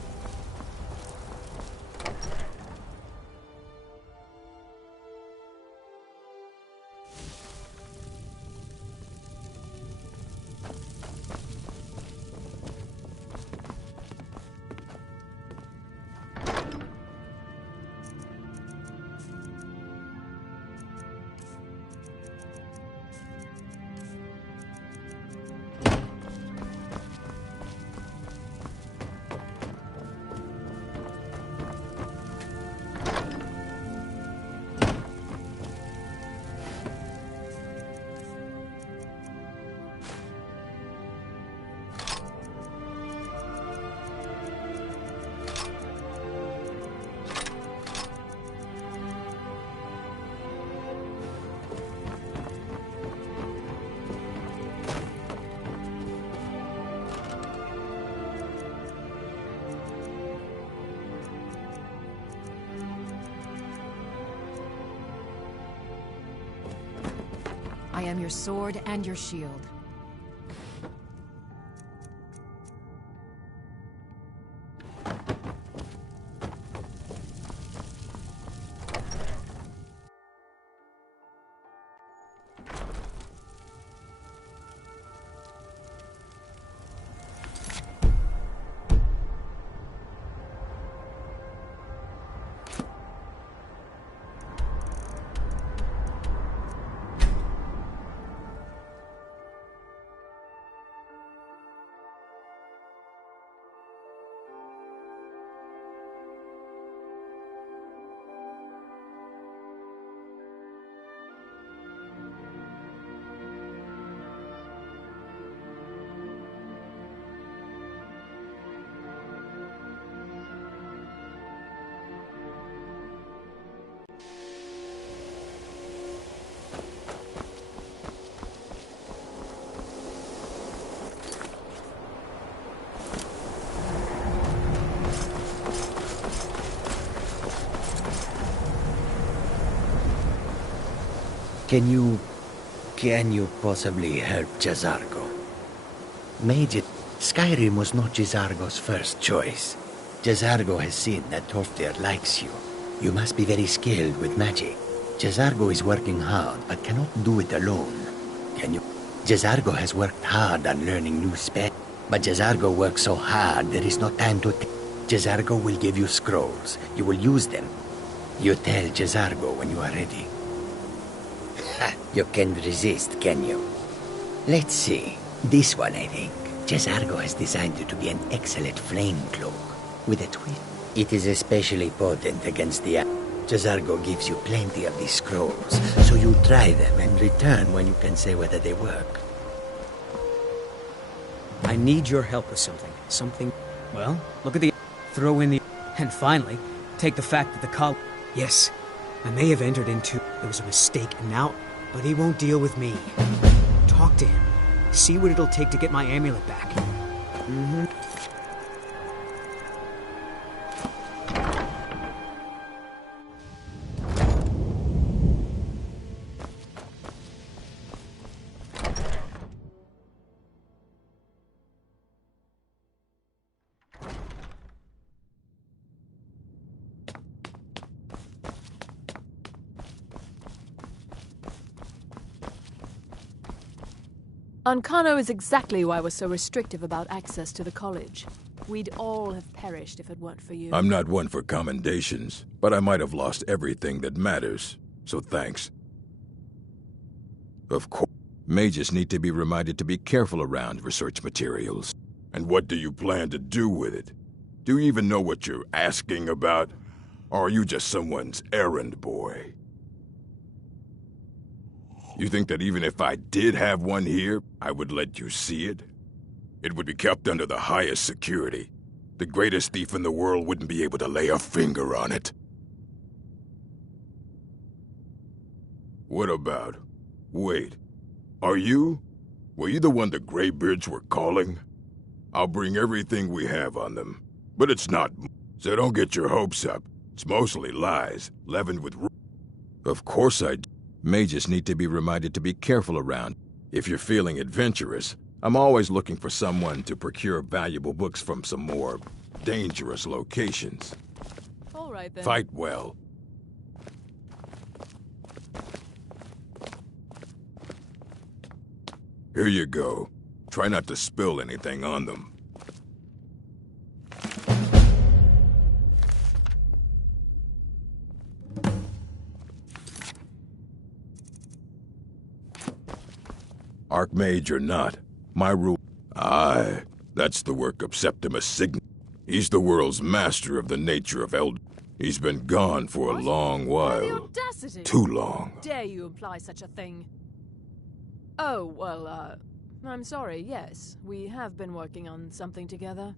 I am your sword and your shield. Can you possibly help Jazargo? Mage, Skyrim was not Jazargo's first choice. Jazargo has seen that Toftir likes you. You must be very skilled with magic. Jazargo is working hard, but cannot do it alone. Can you? Jazargo has worked hard on learning new spells, but Jazargo works so hard there is no time to Jazargo will give you scrolls. You will use them. You tell Jazargo when you are ready. You can't resist, can you? Let's see. This one, I think. Jazargo has designed it to be an excellent flame cloak with a twist. It is especially potent against the... Jazargo gives you plenty of these scrolls, so you try them and return when you can say whether they work. I need your help with something. Well, look at the... Throw in the... And finally, take the fact that the col... Yes, I may have entered into... It was a mistake, and now... But he won't deal with me. Talk to him. See what it'll take to get my amulet back. Mm-hmm. Ancano is exactly why we're so restrictive about access to the college. We'd all have perished if it weren't for you. I'm not one for commendations, but I might have lost everything that matters, so thanks. Of course, mages need to be reminded to be careful around research materials. And what do you plan to do with it? Do you even know what you're asking about? Or are you just someone's errand boy? You think that even if I did have one here, I would let you see it? It would be kept under the highest security. The greatest thief in the world wouldn't be able to lay a finger on it. What about... Wait. Were you the one the Greybeards were calling? I'll bring everything we have on them. But it's not... So don't get your hopes up. It's mostly lies, leavened with... Of course I do. Mages need to be reminded to be careful around. If you're feeling adventurous, I'm always looking for someone to procure valuable books from some more dangerous locations. All right, then. Fight well. Here you go. Try not to spill anything on them. Archmage or not, my rule... Aye, that's the work of Septimus Sign. He's the world's master of the nature of Eld. He's been gone for a long while. The audacity! Too long. Dare you imply such a thing? Oh, well, I'm sorry, yes. We have been working on something together.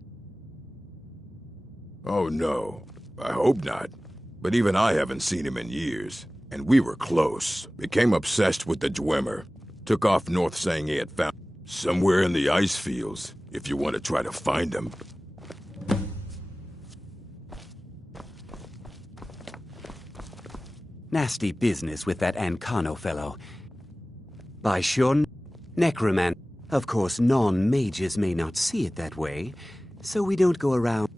Oh no, I hope not. But even I haven't seen him in years. And we were close. Became obsessed with the Dwemer. Took off north saying he had found somewhere in the ice fields, if you want to try to find him. Nasty business with that Ancano fellow. By sure, necromancy. Of course, non-mages may not see it that way, so we don't go around...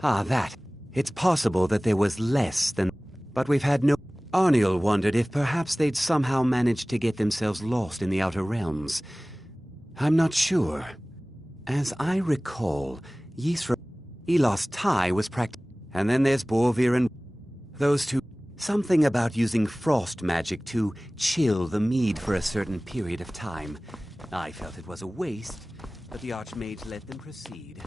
Ah, that. It's possible that there was less than... But we've had no... Arniel wondered if perhaps they'd somehow managed to get themselves lost in the Outer Realms. I'm not sure. As I recall, Ysra... Elos Tai was and then there's Borvir and... Those two... Something about using frost magic to chill the mead for a certain period of time. I felt it was a waste, but the Archmage let them proceed.